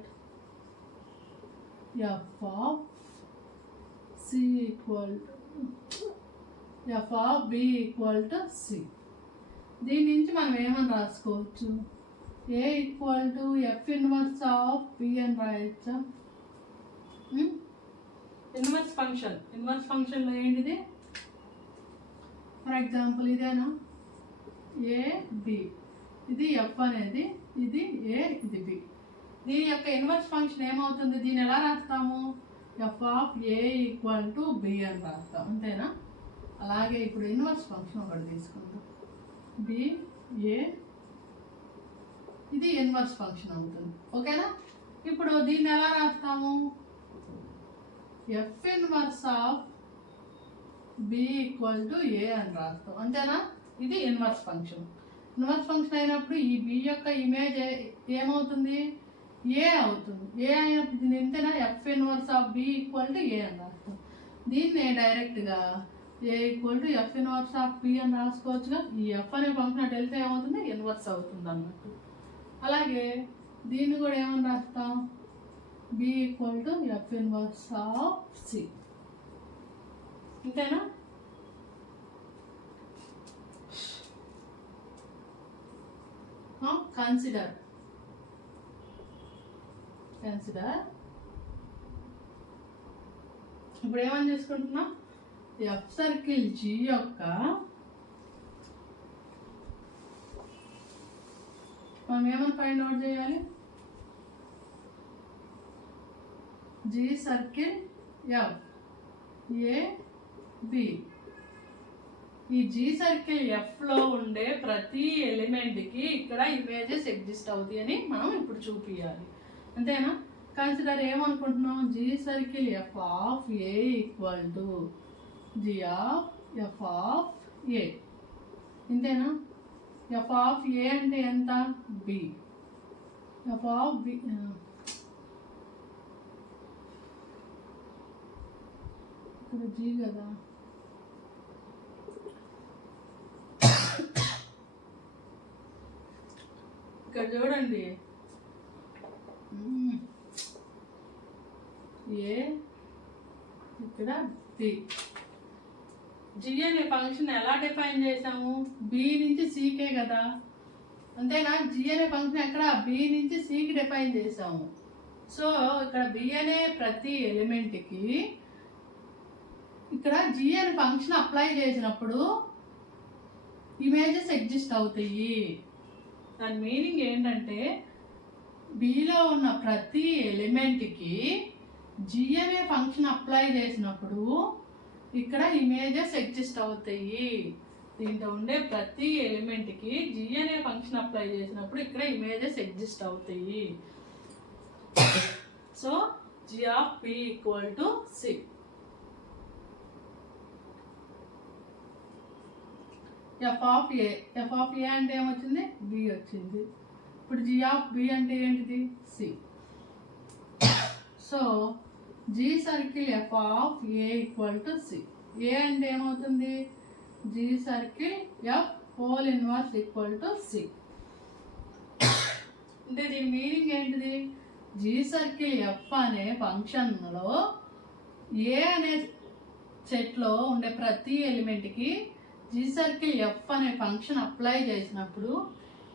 f of C equal to f of B equal to C. దీని నుంచి మనం ఏమని రాసుకోవచ్చు? A equal to F inverse of B అని రాయొచ్చా? ఇన్వర్స్ ఫంక్షన్, ఇన్వర్స్ ఫంక్షన్లో ఏంటిది? ఫర్ ఎగ్జాంపుల్ ఇదేనా? ఏ బి, ఇది ఎఫ్ అనేది, ఇది ఏ, ఇది బి. దీని యొక్క ఇన్వర్స్ ఫంక్షన్ ఏమవుతుంది? దీన్ని ఎలా రాస్తాము? F of A equal to B అని రాస్తాం. అంతేనా? అలాగే ఇప్పుడు ఇన్వర్స్ ఫంక్షన్ ఒకటి తీసుకుందాం. బి ఏ, ఇది ఇన్వర్స్ ఫంక్షన్ అవుతుంది. ఓకేనా? ఇప్పుడు దీన్ని ఎలా రాస్తాము? F inverse of B equal to A అని రాస్తాం. అంతేనా? ఇది ఇన్వర్స్ ఫంక్షన్. ఇన్వర్స్ ఫంక్షన్ అయినప్పుడు ఈ బి యొక్క ఇమేజ్ ఏమవుతుంది? ఏ అవుతుంది. ఏ అయినప్పుడు దీని ఎంతైనా F inverse of B equal to A అని రాస్తాం. దీన్ని డైరెక్ట్గా A equal to F inverse of B అని రాసుకోవచ్చుగా. ఈ ఎఫ్ అనే ఫంక్షన్ అటు వెళ్తే ఏమవుతుంది? ఇన్వర్స్ అవుతుంది అన్నట్టు. అలాగే దీన్ని కూడా ఏమని రాస్తాం? B equal to F inverse of C. అంతేనా? Consider ఇప్పుడు ఏమని చేసుకుంటున్నాం? ఎఫ్ సర్కిల్ జీ యొక్క మనం ఏమని ఫైండ్ అవుట్ చేయాలి? G circle F A B. ఈ జీ సర్కిల్ ఎఫ్లో ఉండే ప్రతి ఎలిమెంట్కి ఇక్కడ ఇమేజెస్ ఎగ్జిస్ట్ అవుతాయి అని మనం ఇప్పుడు చూపించాలి. అంతేనా? కన్సిడర్ ఏమనుకుంటున్నాం? G circle F of A equal to G of F of A. ఇంతేనా? ఎఫ్ ఆఫ్ ఏ అంటే ఎంత? బి. ఎఫ్ ఆఫ్ బి ఇక్కడ జీ కదా. ఇక్కడ చూడండి, ఏ, ఇక్కడ బి. జి అనే ఫంక్షన్ ఎలా డిఫైన్ చేసాము? బి నుంచి సికే కదా. అంతేనా? జి అనే ఫంక్షన్ ఎక్కడ? బి నుంచి సికి డిఫైన్ చేసాము. సో ఇక్కడ బి అనే ప్రతి ఎలిమెంట్కి ఇక్కడ జి అనే ఫంక్షన్ అప్లై చేసినప్పుడు ఇమేజెస్ ఎగ్జిస్ట్ అవుతాయి. దాని మీనింగ్ ఏంటంటే బిలో ఉన్న ప్రతి ఎలిమెంట్కి జి అనే ఫంక్షన్ అప్లై చేసినప్పుడు ఇక్కడ ఇమేజెస్ ఎగ్జిస్ట్ అవుతాయి. దీంట్లో ఉండే ప్రతి ఎలిమెంట్కి జి అనే ఫంక్షన్ అప్లై చేసినప్పుడు ఇక్కడ ఇమేజెస్ ఎగ్జిస్ట్ అవుతాయి. So G of P equal to C. F of A అంటే ఏమొచ్చింది? బి వచ్చింది. ఇప్పుడు జీ ఆఫ్ బి అంటే ఏంటిది? C. So G circle F of A equal to C. A అంటే ఏమవుతుంది? G circle F whole inverse equal to C. అంటే దీని మీనింగ్ ఏంటిది? జీ సర్కిల్ ఎఫ్ అనే ఫంక్షన్లో ఏ అనే సెట్లో ఉండే ప్రతి ఎలిమెంట్కి జీ సర్కిల్ ఎఫ్ అనే ఫంక్షన్ అప్లై చేసినప్పుడు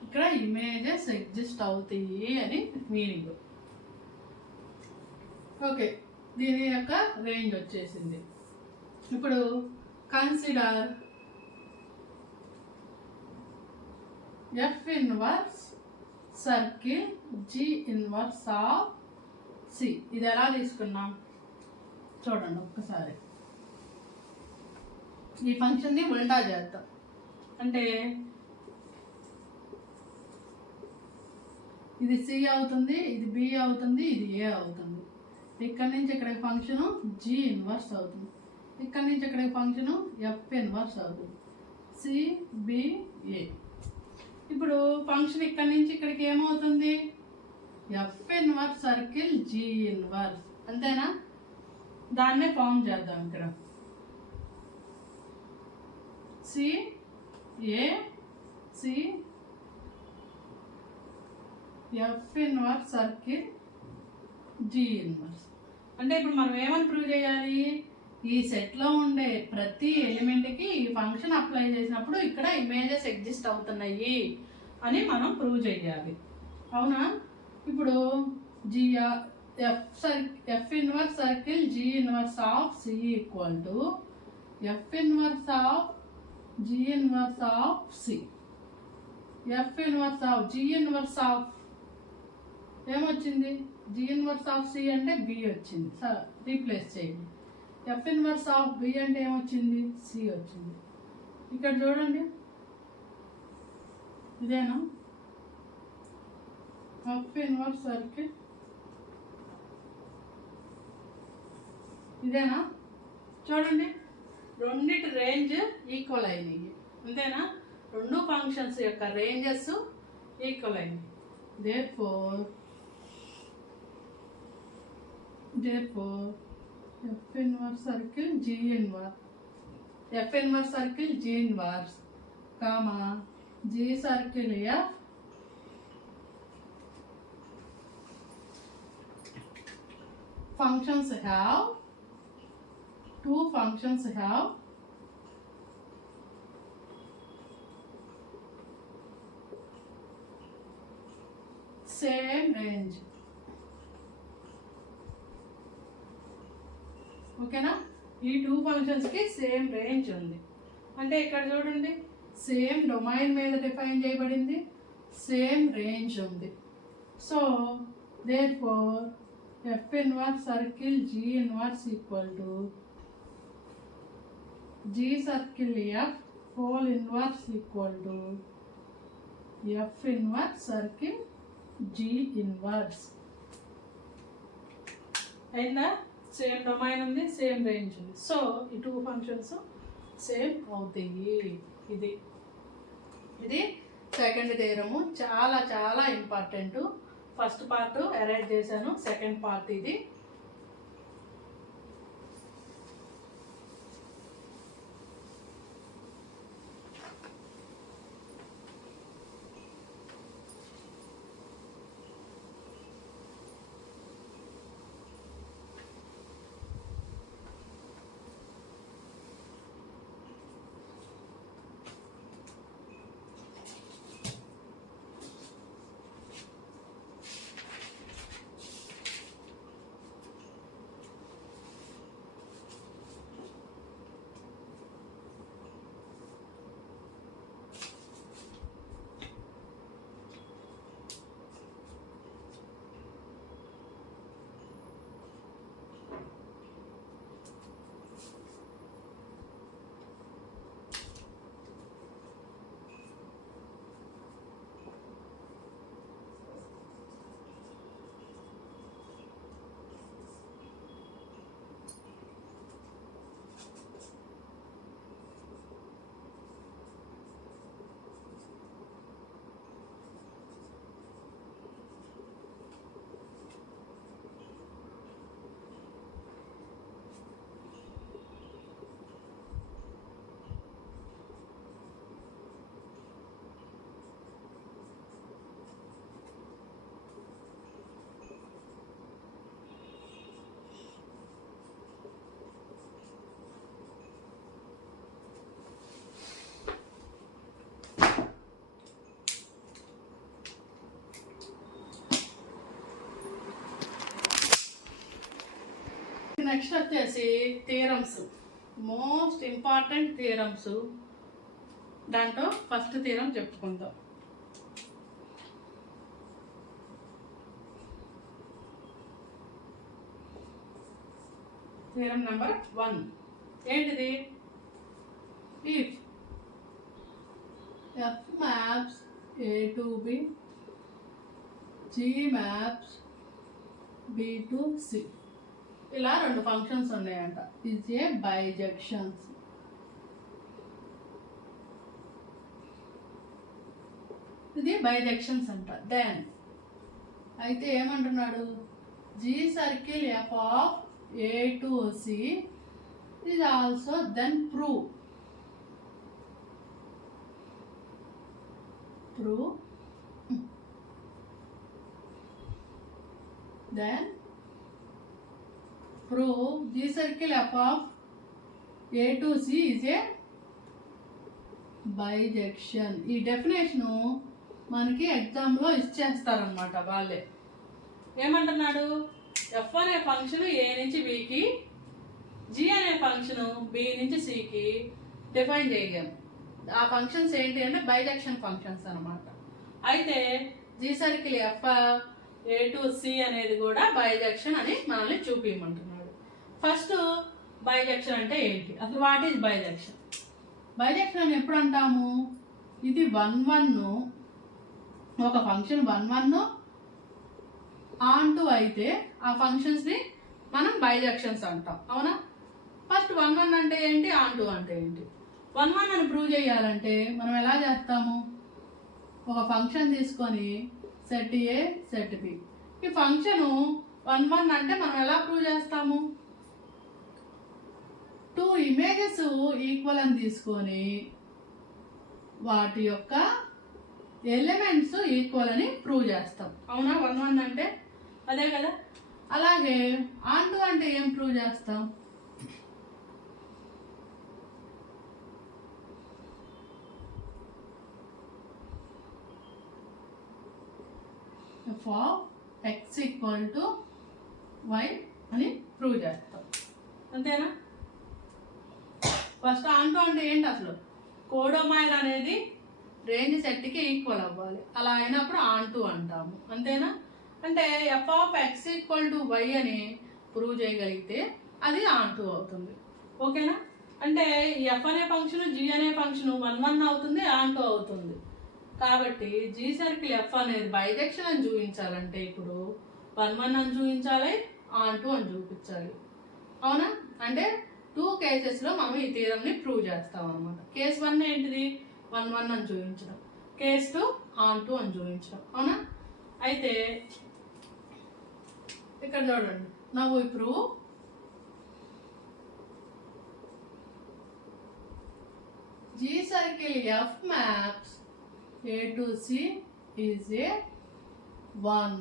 ఇక్కడ ఇమేజెస్ ఎగ్జిస్ట్ అవుతాయి అని మీనింగ్. ఓకే, దీని యొక్క రేంజ్ వచ్చేసింది. ఇప్పుడు consider F inverse circle G inverse of C. ఇది ఎలా తీసుకున్నాం చూడండి ఒక్కసారి. ఈ ఫంక్షన్ని ఉల్టా చేద్దాం. అంటే ఇది సి అవుతుంది, ఇది బి అవుతుంది, ఇది ఏ అవుతుంది. ఇక్కడ నుంచి ఇక్కడికి ఫంక్షను జీ ఇన్వర్స్ అవుతుంది, ఇక్కడ నుంచి ఇక్కడికి ఫంక్షను ఎఫ్ ఇన్వర్స్ అవుతుంది, సి బి ఏ. ఇప్పుడు ఫంక్షన్ ఇక్కడ నుంచి ఇక్కడికి ఏమవుతుంది? F inverse circle G inverse, అంతేనా? దాన్నే ఫామ్ చేద్దాం. ఇక్కడ C A C F inverse circle G inverse. అంటే ఇప్పుడు మనం ఏమని ప్రూవ్ చేయాలి? ఈ సెట్లో ఉండే ప్రతి ఎలిమెంట్కి ఈ ఫంక్షన్ అప్లై చేసినప్పుడు ఇక్కడ ఇమేజెస్ ఎగ్జిస్ట్ అవుతున్నాయి అని మనం ప్రూవ్ చేయాలి. అవునా? ఇప్పుడు G F inverse circle G inverse of C equal to F inverse of G inverse of C. F inverse of G inverse of ఏమొచ్చింది? జీ ఇన్వర్స్ ఆఫ్ సి అంటే బి వచ్చింది, రీప్లేస్ చేయండి. ఎఫ్ ఇన్వర్స్ ఆఫ్ బి అంటే ఏమొచ్చింది? సి వచ్చింది. ఇక్కడ చూడండి, ఇదేనా ఎఫ్ ఇన్వర్స్ సర్కిల్? ఇదేనా? చూడండి, రెండిటి రేంజ్ ఈక్వల్ అయినాయి, అంతేనా? రెండు ఫంక్షన్స్ యొక్క రేంజెస్ ఈక్వల్ అయినాయి. Therefore F inverse circle G inverse, F inverse circle G inverse, comma G circle F functions have, two functions have same range. ఓకేనా? ఈ టూ ఫంక్షన్స్కి సేమ్ రేంజ్ ఉంది. అంటే ఇక్కడ చూడండి, సేమ్ డొమైన్ మీద డిఫైన్ చేయబడింది, సేమ్ రేంజ్ ఉంది. So therefore F inverse circle G inverse equal to G circle F whole inverse equal to F inverse circle G inverse. అయిందా? సేమ్ డొమైన్ ఉంది, సేమ్ రేంజ్ ఉంది. సో ఈ టూ ఫంక్షన్స్ సేమ్ అవుతాయి. ఇది సెకండ్ థియరము. చాలా చాలా ఇంపార్టెంట్. ఫస్ట్ పార్ట్ అరైజ్ చేశాను, సెకండ్ పార్ట్ ఇది. నెక్స్ట్ వచ్చేసి థియరమ్స్, మోస్ట్ ఇంపార్టెంట్ థియరమ్స్. దాంట్లో ఫస్ట్ థియరం చెప్పుకుందాం. థియరం నెంబర్ 1 ఏంటిది? If F maps A to B, G maps B to C, ఇలా రెండు ఫంక్షన్స్ ఉన్నాయంట. Is a bijections. ఇది బైజెక్షన్స్ అంట. దెన్ అయితే ఏమంటున్నాడు? G circle F of A to C is also then prove then prove G circle f of A to C is a bijection. ఈ డెఫినేషన్ మనకి ఎగ్జామ్లో ఇచ్చేస్తారనమాట వాళ్ళే. ఏమంటున్నాడు? ఎఫ్ అనే ఫంక్షన్ ఏ నుంచి బికి, జీ అనే ఫంక్షన్ బి నుంచి సికి డిఫైన్ చేయలేము. ఆ ఫంక్షన్స్ ఏంటి అంటే బైజెక్షన్ ఫంక్షన్స్ అనమాట. అయితే G circle F A to C అనేది కూడా బైజెక్షన్ అని మనల్ని చూపించమంటున్నాడు. ఫస్ట్ బైజెక్షన్ అంటే ఏంటి అసలు? What is bisection? బైజెక్షన్ అని ఎప్పుడు అంటాము? ఇది 1 ఒక ఫంక్షన్ 1 ఆన్ టు అయితే ఆ ఫంక్షన్స్ని మనం బైజెక్షన్స్ అంటాం, అవునా? ఫస్ట్ 1 అంటే ఏంటి, ఆన్ టు అంటే ఏంటి? 1 అని ప్రూవ్ చేయాలంటే మనం ఎలా చేస్తాము? ఒక ఫంక్షన్ తీసుకొని సెట్ ఏ సెట్ బి, ఈ ఫంక్షను 1 అంటే మనం ఎలా ప్రూవ్ చేస్తాము? 2 ఇమేజెస్ ఈక్వల్ అని తీసుకొని వాటి యొక్క ఎలిమెంట్స్ ఈక్వల్ అని ప్రూవ్ చేస్తాం, అవునా? 1 అంటే అదే కదా. అలాగే ఆన్ టు అంటే ఏం ప్రూవ్ చేస్తాం? F of X equal to Y అని ప్రూవ్ చేస్తాం, అంతేనా? ఫస్ట్ ఆన్ టు అంటే ఏంటి అసలు? కోడోమైన్ అనేది రేంజ్ సెట్కి ఈక్వల్ అవ్వాలి, అలా అయినప్పుడు ఆన్ టు అంటాము, అంతేనా? అంటే F of X equal to Y అని ప్రూవ్ చేయగలిగితే అది ఆన్ టు అవుతుంది, ఓకేనా? అంటే ఎఫ్ అనే ఫంక్షన్ జీ అనే ఫంక్షన్ 1 అవుతుంది, ఆన్ టు అవుతుంది. కాబట్టి జీ సర్కిల్ ఎఫ్ అనేది బైజెక్షన్ అని చూపించాలంటే ఇప్పుడు 1 అని చూపించాలి, ఆన్ టు అని చూపించాలి, అవునా? అంటే 2 కేసెస్లో మనం ఈ థియరంని ప్రూవ్ చేస్తాం అనమాట. కేస్ 1 ఏంటిది? 1 అని చూపించడం. కేస్ 2 ఆన్ టు అని చూపించడం, అవునా? అయితే ఇక్కడ చూడండి, now we prove G circle F maps A to C is a 1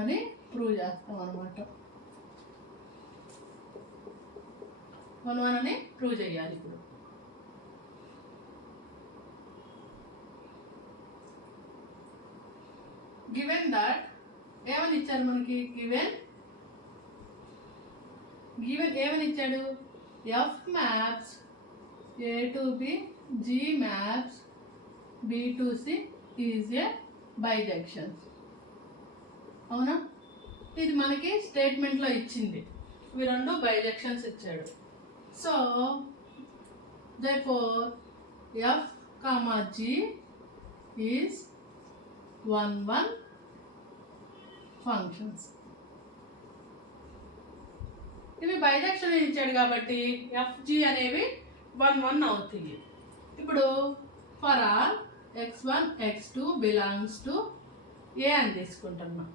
అని ప్రూవ్ చేస్తాం అనమాట. 1 అని ప్రూవ్ చేయాలి. ఇప్పుడు గివెన్ దట్ ఏమని ఇచ్చారు మనకి? గివెన్ ఏమని ఇచ్చాడు? F maps A to B, G maps B to C is a bijections, అవునా? ఇది మనకి స్టేట్మెంట్లో ఇచ్చింది, ఇవి 2 బైజెక్షన్స్ ఇచ్చాడు. So therefore F comma G is 1 functions. ఇవి బైజెక్షన్ ఇచ్చాడు కాబట్టి ఎఫ్జి అనేవి 1 అవుతాయి. ఇప్పుడు for all x1 x2 belongs to A అని తీసుకుంటున్నాం.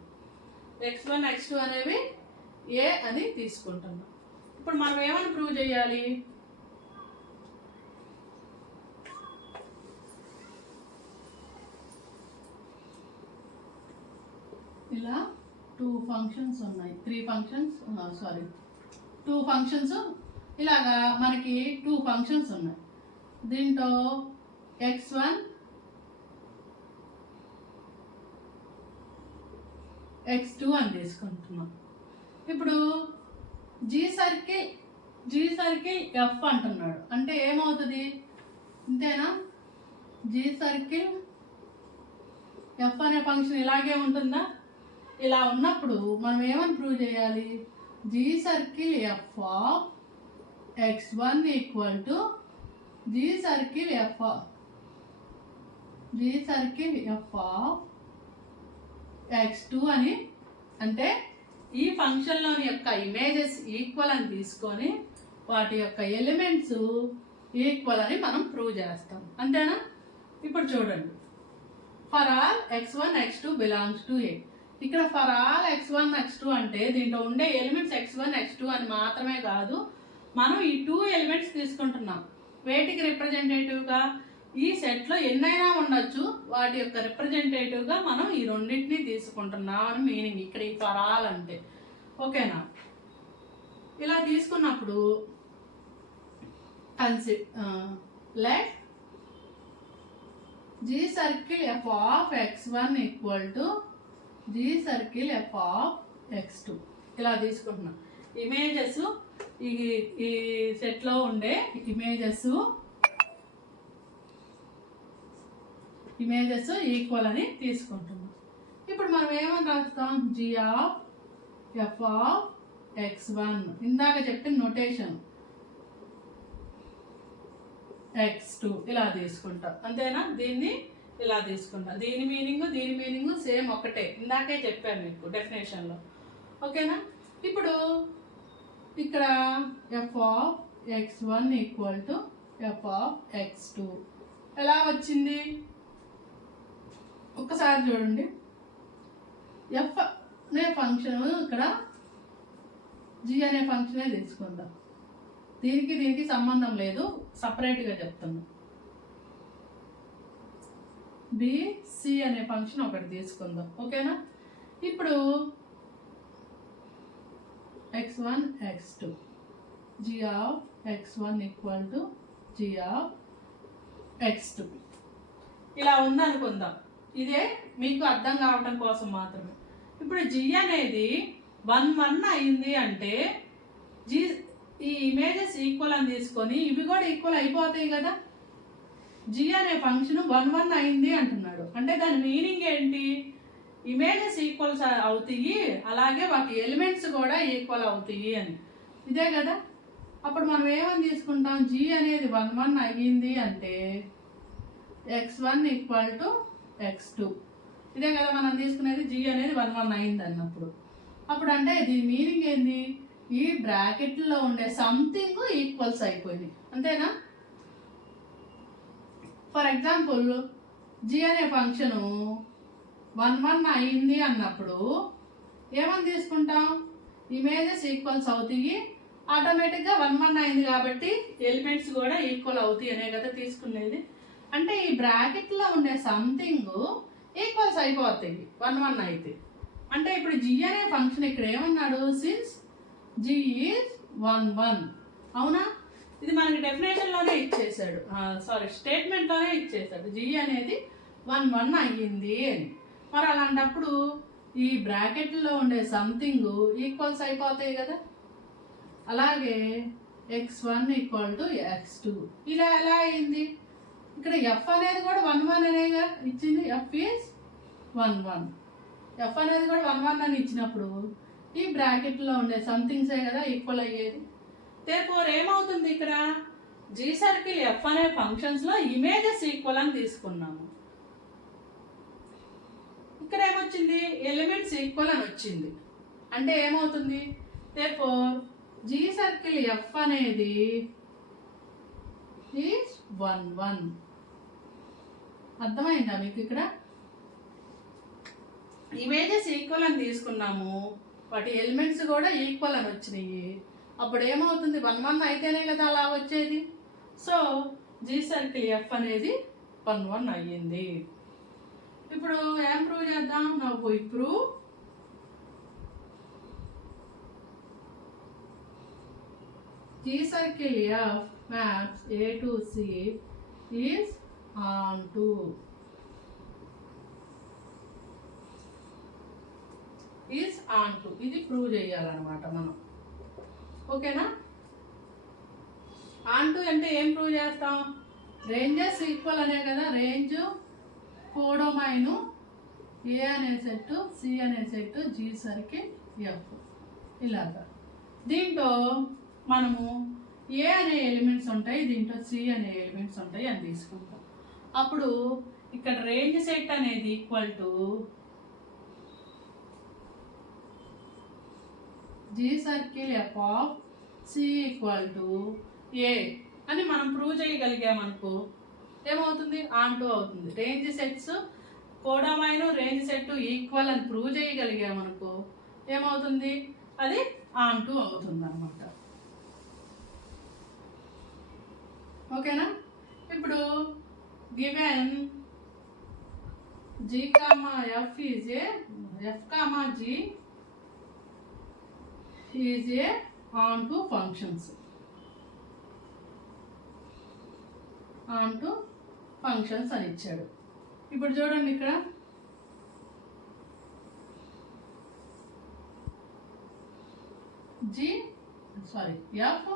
x1 x2 అనేవి ఏ అని తీసుకుంటున్నాం. ఇప్పుడు మనం ఏమని ప్రూవ్ చేయాలి? ఇలా 2 ఫంక్షన్స్ ఉన్నాయి, 3 ఫంక్షన్స్, సారీ 2 ఫంక్షన్స్, ఇలాగా మనకి 2 ఫంక్షన్స్ ఉన్నాయి. దీంట్లో x1 x2 అని తీసుకుంటున్నాం. ఇప్పుడు జీ సర్కిల్ ఎఫ్ అంటున్నాడు అంటే ఏమవుతుంది అంతేనా? జీ సర్కిల్ ఎఫ్ అనే ఫంక్షన్ ఇలాగే ఉంటుందా? ఇలా ఉన్నప్పుడు మనం ఏమని ప్రూవ్ చేయాలి? G circle F of x1 equal to G circle F of x2 అని. అంటే ఈ ఫంక్షన్లోని యొక్క ఇమేజెస్ ఈక్వల్ అని తీసుకొని వాటి యొక్క ఎలిమెంట్స్ ఈక్వల్ అని మనం ప్రూవ్ చేస్తాం. అంతేనా? ఇప్పుడు చూడండి, for all x1 x2 belongs to A. ఇక్కడ ఫర్ ఆల్ x1 x2 అంటే దీంట్లో ఉండే ఎలిమెంట్స్ x1 x2 అని మాత్రమే కాదు, మనం ఈ 2 ఎలిమెంట్స్ తీసుకుంటున్నాం. వేటికి రిప్రజెంటేటివ్గా? ఈ సెట్లో ఎన్నైనా ఉండొచ్చు, వాటి యొక్క రిప్రజెంటేటివ్గా మనం ఈ రెండింటిని తీసుకుంటున్నాం అని మీనింగ్ ఇక్కడ ఈ ఫర్ ఆల్ అంటే. ఓకేనా? ఇలా తీసుకున్నప్పుడు let G circle F of x1 equal to G circle F of x2 ఇలా తీసుకుంటున్నాం. ఇమేజెస్ ఈ సెట్లో ఉండే ఇమేజెస్ ఈక్వల్ అని తీసుకుంటున్నాం. ఇప్పుడు మనం ఏమని రాస్తాం? G of F of x1 ఇందాక చెప్పిన నొటేషన్ x2 ఇలా తీసుకుంటాం. అంతేనా? దీన్ని ఇలా తీసుకుంటాం. దీని మీనింగ్ సేమ్ ఒకటే, ఇందాకే చెప్పాను మీకు డెఫినేషన్లో. ఓకేనా? ఇప్పుడు ఇక్కడ F of x1 equal to F of x2 ఎలా వచ్చింది? ఒక్కసారి చూడండి. ఎఫ్ అనే ఫంక్షన్ ఇక్కడ జీ అనే ఫంక్షనే తీసుకుందాం. దీనికి సంబంధం లేదు, సపరేట్గా చెప్తున్నాం. బిసి అనే ఫంక్షన్ ఒకటి తీసుకుందాం. ఓకేనా? ఇప్పుడు x1 x2 g of x1 equal to g of x2 ఇలా ఉందనుకుందాం. ఇదే మీకు అర్థం కావటం కోసం మాత్రమే. ఇప్పుడు g అనేది 1 1 అయింది అంటే జీ ఈ ఇమేజెస్ ఈక్వల్ అని తీసుకొని ఇవి కూడా ఈక్వల్ అయిపోతాయి కదా. జీ అనే ఫంక్షన్ 1 1 అయింది అంటున్నాడు అంటే దాని మీనింగ్ ఏంటి? ఇమేజెస్ ఈక్వల్స్ అవుతాయి, అలాగే వాటి ఎలిమెంట్స్ కూడా ఈక్వల్ అవుతాయి అని. ఇదే కదా. అప్పుడు మనం ఏమని తీసుకుంటాం? జీ అనేది 1 1 అయ్యింది అంటే x1 ఈక్వల్ టు x2 ఇదే కదా మనం తీసుకునేది. జీ అనేది 1 1 అయింది అన్నప్పుడు అప్పుడు అంటే దీని మీనింగ్ ఏంది? ఈ బ్రాకెట్లో ఉండే సంథింగ్ ఈక్వల్స్ అయిపోయినాయి. అంతేనా? ఫర్ ఎగ్జాంపుల్ జీ అనే ఫంక్షను 1 1 అయింది అన్నప్పుడు ఏమని తీసుకుంటాం? ఇమేజెస్ ఈక్వల్స్ అవుతాయి, ఆటోమేటిక్గా 1 1 అయింది కాబట్టి ఎలిమెంట్స్ కూడా ఈక్వల్ అవుతాయి అనే కదా తీసుకునేది. అంటే ఈ బ్రాకెట్లో ఉండే సంథింగ్ ఈక్వల్స్ అయిపోతాయి 1 1 అయితే. అంటే ఇప్పుడు జీ అనే ఫంక్షన్ ఇక్కడ ఏమన్నాడు? సిన్స్ జీ ఈజ్ 1 1 అవునా? ఇది మనకి డెఫినేషన్లోనే ఇచ్చేసాడు, స్టేట్మెంట్లోనే ఇచ్చేసాడు. జీ అనేది 1 1 అయ్యింది అని. మరి అలాంటప్పుడు ఈ బ్రాకెట్లో ఉండే సంథింగ్ ఈక్వల్స్ అయిపోతాయి కదా. అలాగే x1 ఈక్వల్ టు x2 ఇలా ఎలా అయింది? ఇక్కడ ఎఫ్ అనేది కూడా 1 1 అనేగా ఇచ్చింది. ఎఫ్ ఈజ్ 1 1 ఎఫ్ అనేది కూడా 1 1 అని ఇచ్చినప్పుడు ఈ బ్రాకెట్లో ఉండే సంథింగ్సే కదా ఈక్వల్ అయ్యేది. దేర్ఫోర్ ఏమవుతుంది? ఇక్కడ జీ సర్కిల్ ఎఫ్ అనే ఫంక్షన్స్లో ఇమేజెస్ ఈక్వల్ అని తీసుకున్నాము. ఇక్కడ ఏమొచ్చింది? ఎలిమెంట్స్ ఈక్వల్ అని వచ్చింది. అంటే ఏమవుతుంది? దేర్ఫోర్ జీ సర్కిల్ ఎఫ్ అనేది ఈజ్ 1 1 అర్థమైందా మీకు? ఇక్కడ ఇమేజెస్ ఈక్వల్ అని తీసుకున్నాము, వాటి ఎలిమెంట్స్ కూడా ఈక్వల్ అని వచ్చినాయి. అప్పుడు ఏమవుతుంది? 1 1 అయితేనే కదా అలా వచ్చేది. సో జీ సర్కిల్ ఎఫ్ అనేది 1 1 అయ్యింది. ఇప్పుడు ఏం ప్రూవ్ చేద్దాం? నాకు ఇప్పుడు G circle F maps A to C is onto is onto. ఇది ప్రూవ్ చేయాలన్నమాట మనం. ఓకేనా? ఆన్ టు అంటే ఏం ప్రూవ్ చేస్తాం? రేంజెస్ ఈక్వల్ అనే కదా. రేంజ్ కోడోమైను ఏ అనే సెట్, సి అనే సెట్, జీ సర్కిల్ ఎఫ్ ఇలాగా. దీంట్లో మనము ఏ అనే ఎలిమెంట్స్ ఉంటాయి, దీంట్లో సి అనే ఎలిమెంట్స్ ఉంటాయి అని తీసుకుంటాం. అప్పుడు ఇక్కడ రేంజ్ సెట్ అనేది equal to G circle F of C equal to A అని మనం ప్రూవ్ చేయగలిగామనుకో ఏమవుతుంది? ఆన్ టు అవుతుంది. Range sets codomain range set equal అని ప్రూవ్ చేయగలిగామనుకో ఏమవుతుంది? అది ఆన్ టు అవుతుంది అన్నమాట. ఓకేనా? ఇప్పుడు given G comma F is a F comma G is a onto functions. Onto functions అని ఇచ్చాడు. ఇప్పుడు చూడండి ఇక్కడ ఎఫ్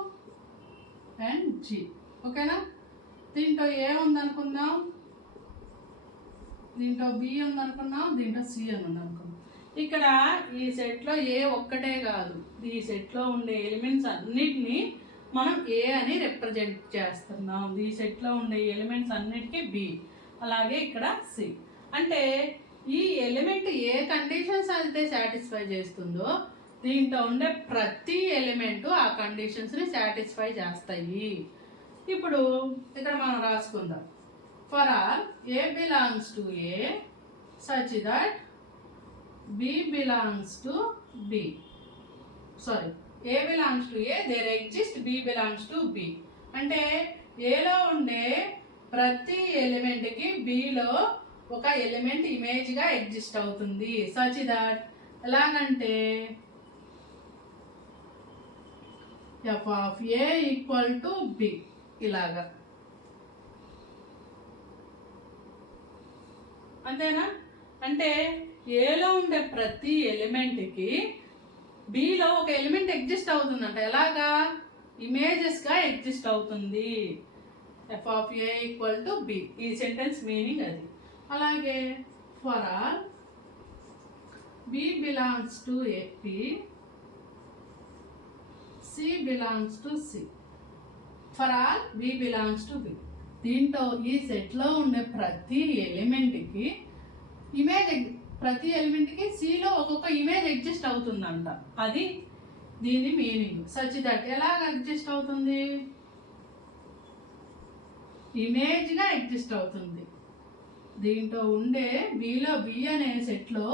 అండ్ జీ. ఓకేనా? దీంట్లో ఏ ఉందనుకుందాం, దీంట్లో బి ఉందనుకున్నాం, దీంట్లో సి అని ఉందనుకున్నాం. ఇక్కడ ఈ సెట్లో ఏ ఒక్కటే కాదు, ఈ సెట్లో ఉండే ఎలిమెంట్స్ అన్నిటినీ మనం ఏ అని రిప్రజెంట్ చేస్తున్నాం. ఈ సెట్లో ఉండే ఎలిమెంట్స్ అన్నిటికీ బి, అలాగే ఇక్కడ సి. అంటే ఈ ఎలిమెంట్ ఏ కండిషన్స్ అయితే సాటిస్ఫై చేస్తుందో దీంట్లో ఉండే ప్రతి ఎలిమెంట్ ఆ కండిషన్స్ని సాటిస్ఫై చేస్తాయి. ఇప్పుడు ఇక్కడ మనం రాసుకుందాం. For all A belongs to A such that B belongs to B, A belongs to A there exist B belongs to B. అంటే ఏలో ఉండే ప్రతి ఎలిమెంట్కి బిలో ఒక ఎలిమెంట్ ఇమేజ్గా ఎగ్జిస్ట్ అవుతుంది. సచ్ దట్ ఎలాగంటే F of A equal to B ఇలాగా. అంతేనా? అంటే ఏలో ఉండే ప్రతి ఎలిమెంట్కి బిలో ఒక ఎలిమెంట్ ఎగ్జిస్ట్ అవుతుందంట. ఎలాగా? ఇమేజెస్గా ఎగ్జిస్ట్ అవుతుంది. F of A equal to B, ఈ సెంటెన్స్ మీనింగ్ అది. అలాగే for all B belongs to AP C belongs to C. For all B belongs to B. దీంట్లో ఈ సెట్లో ఉండే ప్రతి ఎలిమెంట్కి ప్రతి ఎలిమెంట్కి సిలో ఒక్కొక్క ఇమేజ్ ఎగ్జిస్ట్ అవుతుందంట. అది దీని మీనింగ్. సచ్ దట్ ఎలాగ ఎగ్జిస్ట్ అవుతుంది? ఇమేజ్గా ఎగ్జిస్ట్ అవుతుంది. దీంట్లో ఉండే బిలో బి అనే సెట్లో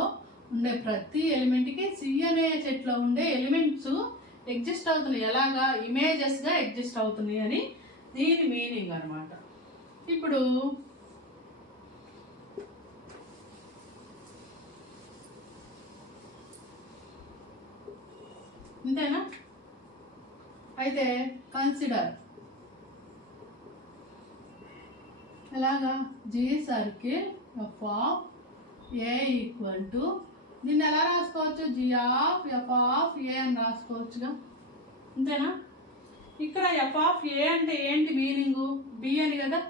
ఉండే ప్రతి ఎలిమెంట్కి సి అనే సెట్లో ఉండే ఎలిమెంట్స్ ఎగ్జిస్ట్ అవుతున్నాయి. ఎలాగా? ఇమేజెస్గా ఎగ్జిస్ట్ అవుతున్నాయి అని దీని మీనింగ్ అనమాట. ఇప్పుడు అంతేనా? అయితే కన్సిడర్ ఎలాగా? G circle F of A equal to, దీన్ని ఎలా రాసుకోవచ్చు? G of F of A అని రాసుకోవచ్చుగా. అంతేనా? ఇక్కడ ఎఫ్ ఆఫ్ ఏ అంటే ఏంటి మీనింగు? బి అని కదా.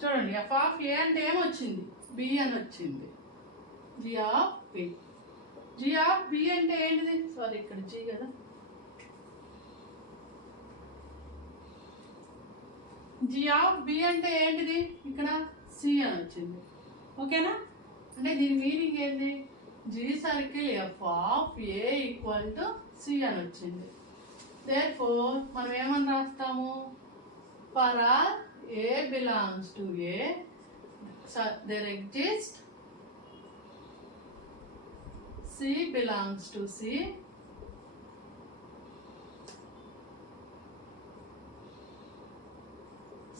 చూడండి, ఎఫ్ ఆఫ్ ఏ అంటే ఏమొచ్చింది? బి అని వచ్చింది. G of B. G of B అంటే ఏంటిది? ఇక్కడ జీ కదా. జీ ఆఫ్ బి అంటే ఏంటిది? ఇక్కడ సి అని వచ్చింది. ఓకేనా? అంటే దీని మీనింగ్ ఏంటి? G circle F of A equal to C అని వచ్చింది. దేర్ఫోర్ మనం ఏమని రాస్తాము? For all A belongs to A there exist C belongs to C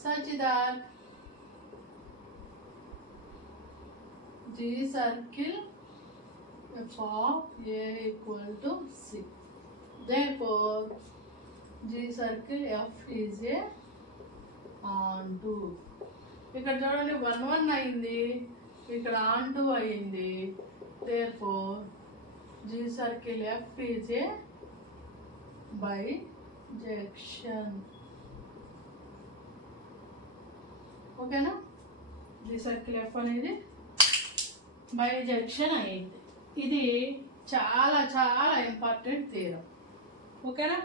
such that G circle f of A equal to C. Therefore, G circle F is a onto. ఇక్కడ చూడండి 1 1 అయింది, ఇక్కడ onto అయింది. therefore G circle F is a bijection. ఓకేనా? G circle F అనేది బైజెక్షన్ అయింది. ఇది చాలా చాలా ఇంపార్టెంట్ థియరం. ఓకేనా?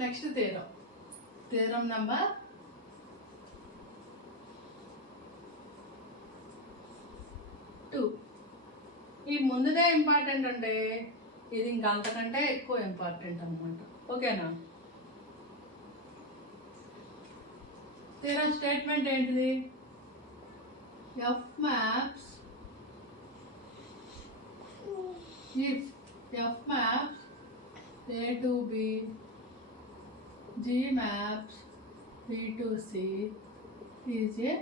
Next theorem number 2. ఈ ముందుదే ఇంపార్టెంట్ అంటే ఇది ఇంకా అంతకంటే ఎక్కువ ఇంపార్టెంట్ అనమాట. ఓకేనా? థియరం స్టేట్మెంట్ ఏంటిది? F maps if F maps A to B, G maps B to C is a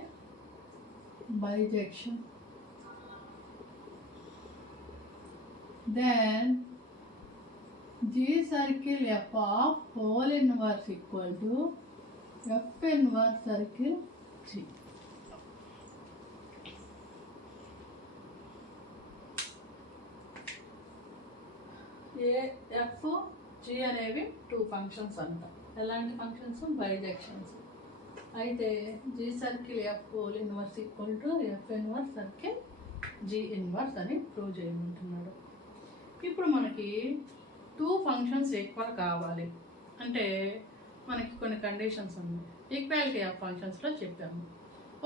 bijection. Then G circle F of whole inverse equal to F inverse circle G. F G అనేవి 2 ఫంక్షన్స్ అంట. ఎలాంటి ఫంక్షన్స్? బైజెక్షన్స్. అయితే G circle F whole inverse equal to F inverse circle g inverse అని ప్రూవ్ చేయమంటున్నాడు. ఇప్పుడు మనకి 2 ఫంక్షన్స్ ఈక్వల్ కావాలి అంటే మనకి కొన్ని కండిషన్స్ ఉన్నాయి. ఈక్వాలిటీ ఆఫ్ ఫంక్షన్స్లో చెప్పాము.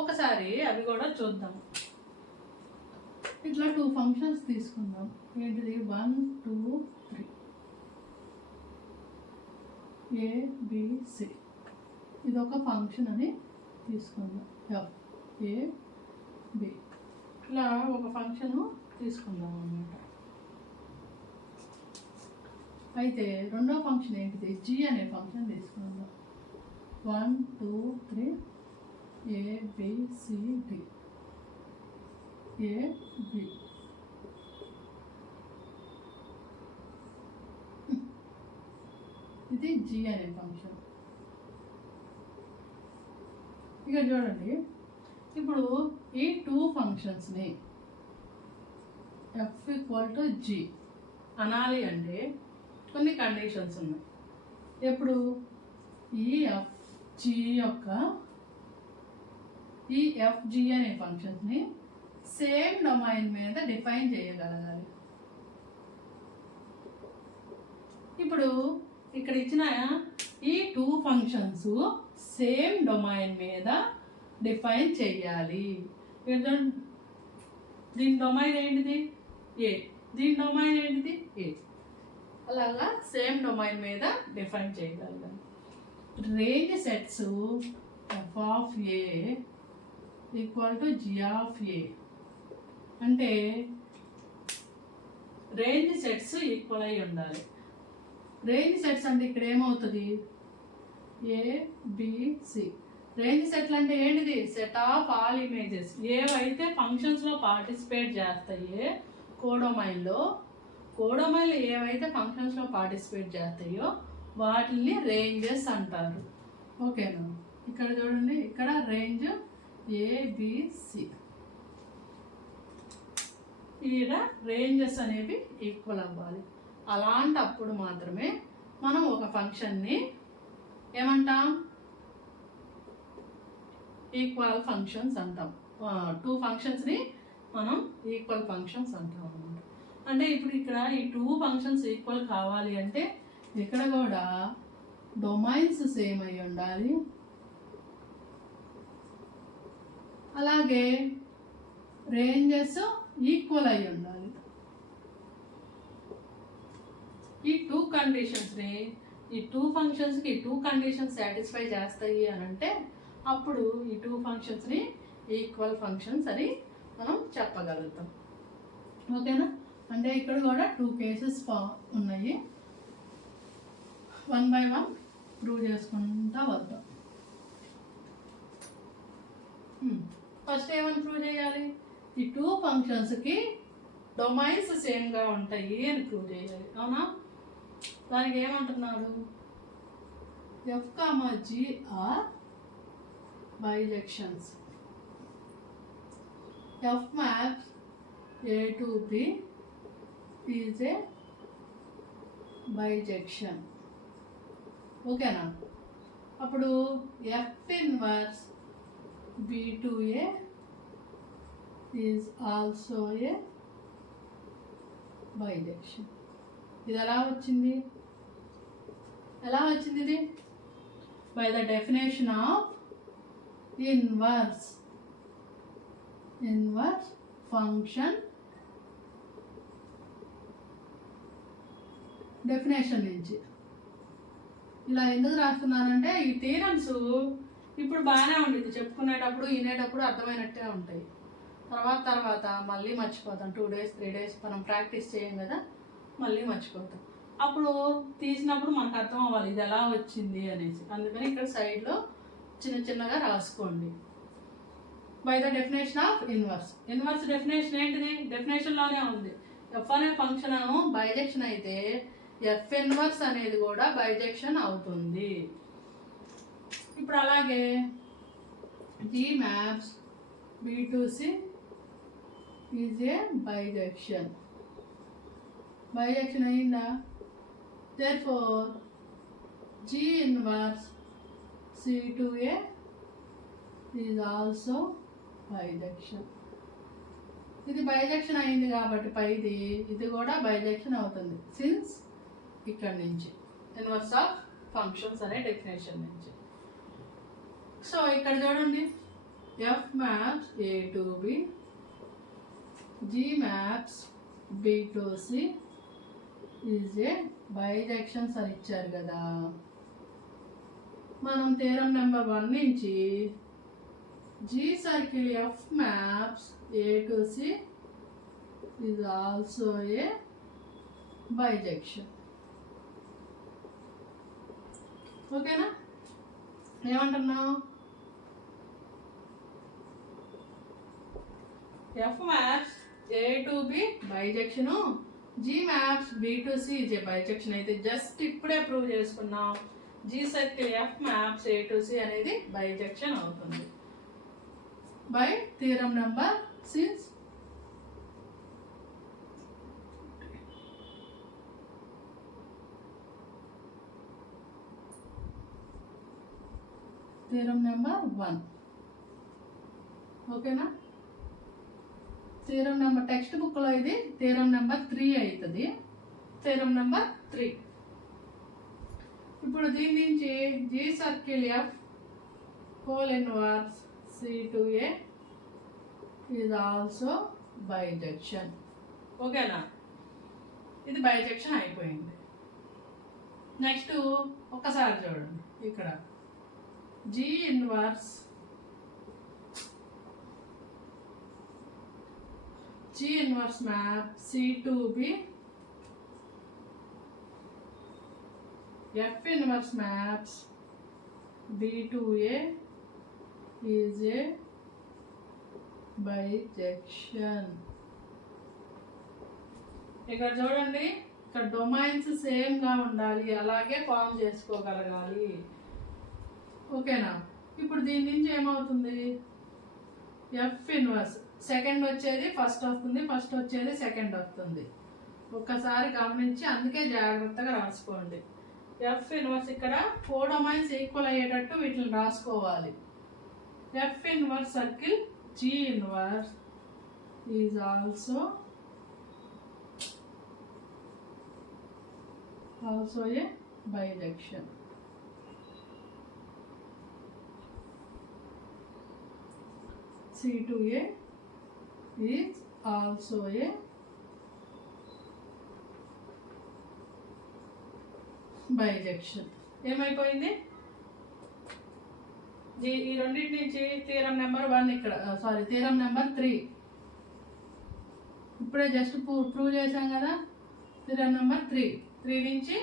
ఒకసారి అవి కూడా చూద్దాం. ఇట్లా 2 ఫంక్షన్స్ తీసుకుందాం. ఏంటిది? 1 2 3 ABC. ఇది ఒక ఫంక్షన్ అని తీసుకుందాం. ఎఫ్ ఏ బి ఇట్లా ఒక ఫంక్షన్ తీసుకుందాం అన్నమాట. అయితే రెండో ఫంక్షన్ ఏంటిది? జీ అనే ఫంక్షన్ తీసుకుందాం. 1 2 3 ABCD AB. ఇది జీ అనే ఫంక్షన్. ఇక్కడ చూడండి, ఇప్పుడు ఈ 2 ఫంక్షన్స్ని ఎఫ్ ఈక్వల్ టు జీ అనాలి అంటే కొన్ని కండిషన్స్ ఉన్నాయి. ఎప్పుడు ఈ ఎఫ్ జీ యొక్క ఈ ఎఫ్ జీ అనే ఫంక్షన్స్ని సేమ్ డొమైన్ మీద డిఫైన్ చేయగలగాలి. ఇప్పుడు ఇక్కడ ఇచ్చిన ఈ 2 ఫంక్షన్స్ సేమ్ డొమైన్ మీద డిఫైన్ చేయాలి. దీని డొమైన్ ఏంటిది? ఏ. దీని డొమైన్ ఏంటిది? ఏ. అలాగా సేమ్ డొమైన్ మీద డిఫైన్ చేయగలగాలి. Range sets F of A equal to G of A అంటే రేంజ్ సెట్స్ ఈక్వల్ అయి ఉండాలి. రేంజ్ సెట్స్ అంటే ఇక్కడ ఏమవుతుంది? ఏబిసి. రేంజ్ సెట్లు అంటే ఏంటిది? Set of all images. ఏవైతే ఫంక్షన్స్లో పార్టిసిపేట్ చేస్తాయో కోడొమైన్లో ఏవైతే ఫంక్షన్స్లో పార్టిసిపేట్ చేస్తాయో వాటిని రేంజెస్ అంటారు. ఓకేనా? ఇక్కడ చూడండి, ఇక్కడ రేంజ్ ఏబిసి. ఈడ రేంజెస్ అనేవి ఈక్వల్ అవ్వాలి. అలాంటప్పుడు మాత్రమే మనం ఒక ఫంక్షన్ని ఏమంటాం? ఈక్వల్ ఫంక్షన్స్ అంటాం. 2 ఫంక్షన్స్ని మనం ఈక్వల్ ఫంక్షన్స్ అంటాం అన్నమాట. అంటే ఇప్పుడు ఇక్కడ ఈ 2 ఫంక్షన్స్ ఈక్వల్ కావాలి అంటే ఇక్కడ కూడా డొమైన్స్ సేమ్ అయి ఉండాలి. అలాగే రేంజెస్ ఈక్వల్ అయి ఉండాలి. ఈ 2 కండిషన్స్ని ఈ 2 ఫంక్షన్స్కి 2 కండిషన్స్ సాటిస్ఫై చేస్తాయి అని అంటే అప్పుడు ఈ 2 ఫంక్షన్స్ని ఈక్వల్ ఫంక్షన్స్ అని మనం చెప్పగలుగుతాం. ఓకేనా? అంటే ఇక్కడ కూడా 2 కేసెస్ ఉన్నాయి. 1 by 1 ప్రూవ్ చేసుకుంటా వద్దాం. ఫస్ట్ ఏమని ప్రూవ్ చేయాలి? ఈ 2 ఫంక్షన్స్కి డొమైన్స్ సేమ్గా ఉంటాయి అని ప్రూవ్ చేయాలి. అవునా? దానికి ఏమంటున్నాడు, F comma G are bijections. F maps A to B is a bijection. ఓకేనా? అప్పుడు F inverse B to A is also a bijection. ఇది ఎలా వచ్చింది ఇది? By the definition of inverse function definition నుంచి. ఇలా ఎందుకు రాస్తున్నానంటే ఈ థీరమ్స్ ఇప్పుడు బాగానే ఉండేది, చెప్పుకునేటప్పుడు వినేటప్పుడు అర్థమైనట్టే ఉంటాయి. తర్వాత మళ్ళీ మర్చిపోతాం. 2 days 3 days మనం ప్రాక్టీస్ చేయం కదా, మళ్ళీ మర్చిపోతాం. అప్పుడు తీసినప్పుడు మనకు అర్థం అవ్వాలి ఇది ఎలా వచ్చింది అనేసి. అందుకని ఇక్కడ సైడ్లో చిన్నగా రాసుకోండి. By the definition of inverse definition ఏంటిది? డెఫినేషన్లోనే ఉంది. ఎఫ్ అనే ఫంక్షన్ బైజెక్షన్ అయితే ఎఫ్ ఇన్వర్స్ అనేది కూడా బైజెక్షన్ అవుతుంది. ఇప్పుడు అలాగే G maps B to C is a bijection అయిందా? Therefore G inverse C to A is also bijection. ఇది బైజెక్షన్ అయింది కాబట్టి పైది ఇది కూడా బైజెక్షన్ అవుతుంది, సిన్స్ ఇక్కడ నుంచి ఇన్వర్స్ ఆఫ్ ఫంక్షన్స్ అనే డెఫినేషన్ నుంచి. సో ఇక్కడ చూడండి, F maps A to B, G maps B to C is a bijections అని ఇచ్చారు కదా. మనం థీరం నెంబర్ 1 నుంచి G circle F maps A to C is also a bijection. ఓకేనా? ఏమంటున్నావు? F maps A to B bijection, G maps B to C is a bijection అయితే జస్ట్ ఇప్పుడే ప్రూవ్ చేసుకున్నాం. G circle F maps A to C అనేది బైజెక్షన్ అవుతుంది by theorem number 6. Theorem number 1. ఓకేనా? థీరం నెంబర్ టెక్స్ట్ బుక్లో ఇది థీరం నెంబర్ 3 అవుతుంది. Theorem number 3. ఇప్పుడు దీని నుంచి G circle F whole inverse C to A is also bijection. ఓకేనా? ఇది బైజెక్షన్ అయిపోయింది. నెక్స్ట్ ఒక్కసారి చూడండి, ఇక్కడ G inverse map C to B, F inverse maps B to A is a bijection. ఇక్కడ చూడండి, ఇక్కడ డొమైన్స్ సేమ్గా ఉండాలి, అలాగే ఫామ్ చేసుకోగలగాలి. ఓకేనా? ఇప్పుడు దీని నుంచి ఏమవుతుంది, ఎఫ్ ఇన్వర్స్ సెకండ్ వచ్చేది ఫస్ట్ వస్తుంది, ఫస్ట్ వచ్చేది సెకండ్ వస్తుంది. ఒక్కసారి గమనించి అందుకే జాగ్రత్తగా రాసుకోండి. ఎఫ్ ఇన్వర్స్ ఇక్కడ 4 డొమైన్స్ ఈక్వల్ అయ్యేటట్టు వీటిని రాసుకోవాలి. F inverse circle G inverse is also a bijection. C to A is also a bijection. ఏమైపోయింది? ఈ రెండింటి నుంచి థీరం నెంబర్ 1 ఇక్కడ థీరం నెంబర్ 3 ఇప్పుడే జస్ట్ ప్రూవ్ చేశాం కదా. థీరం నెంబర్ 3 నుంచి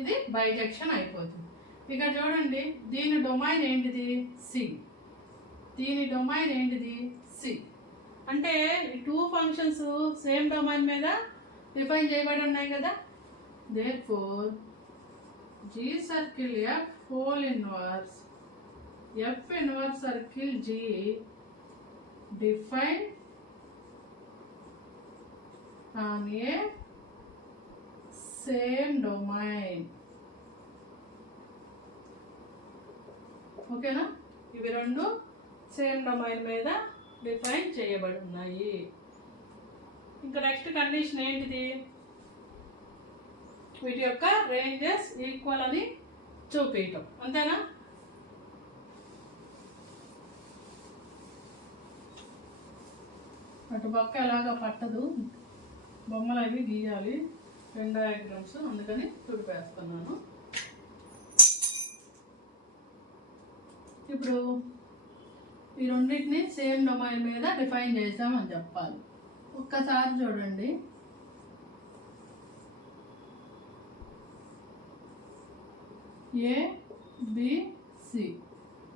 ఇది బైజెక్షన్ అయిపోతుంది. ఇక్కడ చూడండి, దీని డొమైన్ ఏంటిది? సి. దీని డొమైన్ ఏంటిది? సి. అంటే 2 ఫంక్షన్స్ సేమ్ డొమైన్ మీద డిఫైన్ చేయబడి ఉన్నాయి కదా. Therefore G circle F whole inverse F inverse circle G define on a same domain. ఓకేనా? ఇవి రెండు సేమ్ డొమైన్ మీద డిఫైన్ చేయబడి ఉన్నాయి. ఇంకా నెక్స్ట్ కండిషన్ ఏంటిది? వీటి యొక్క రేంజెస్ ఈక్వల్ అని చూపించటం. అంతేనా? అటు పక్క ఎలాగా పట్టదు, బొమ్మలు అవి గీయాలి, వెన్ డయాగ్రామ్స్, అందుకని తుడిపేస్తున్నాను. ఇప్పుడు ఈ రెండింటిని సేమ్ డొమైన్ మీద డిఫైన్ చేసామని చెప్పాలి. ఒక్కసారి చూడండి. ఏ బి సి,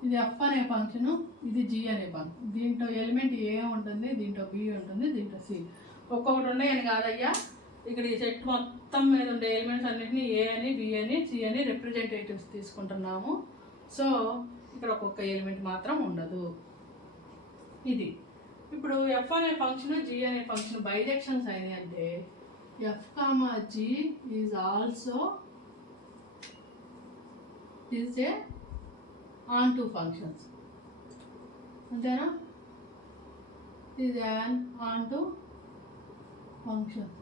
ఇది ఎఫ్ అనే ఫంక్షను, ఇది జి అనే ఫంక్షన్. దీంట్లో ఎలిమెంట్ ఏ ఉంటుంది, దీంట్లో బి ఉంటుంది, దీంట్లో సి. ఒక్కొక్కటి ఉన్నాయని కాదయ్యా, ఇక్కడ ఈ సెట్ మొత్తం మీద ఉండే ఎలిమెంట్స్ అన్నింటినీ ఏ అని, బి అని, సి అని రిప్రజెంటేటివ్స్ తీసుకుంటున్నాము. సో ఇక్కడ ఒక్కొక్క ఎలిమెంట్ మాత్రం ఉండదు. ఇది ఇప్పుడు ఎఫ్ అనే ఫంక్షన్, జి అనే ఫంక్షన్ బైజెక్షన్స్ అయినాయి అంటే F comma G is also is a onto functions. అంతేనా? Is an onto function.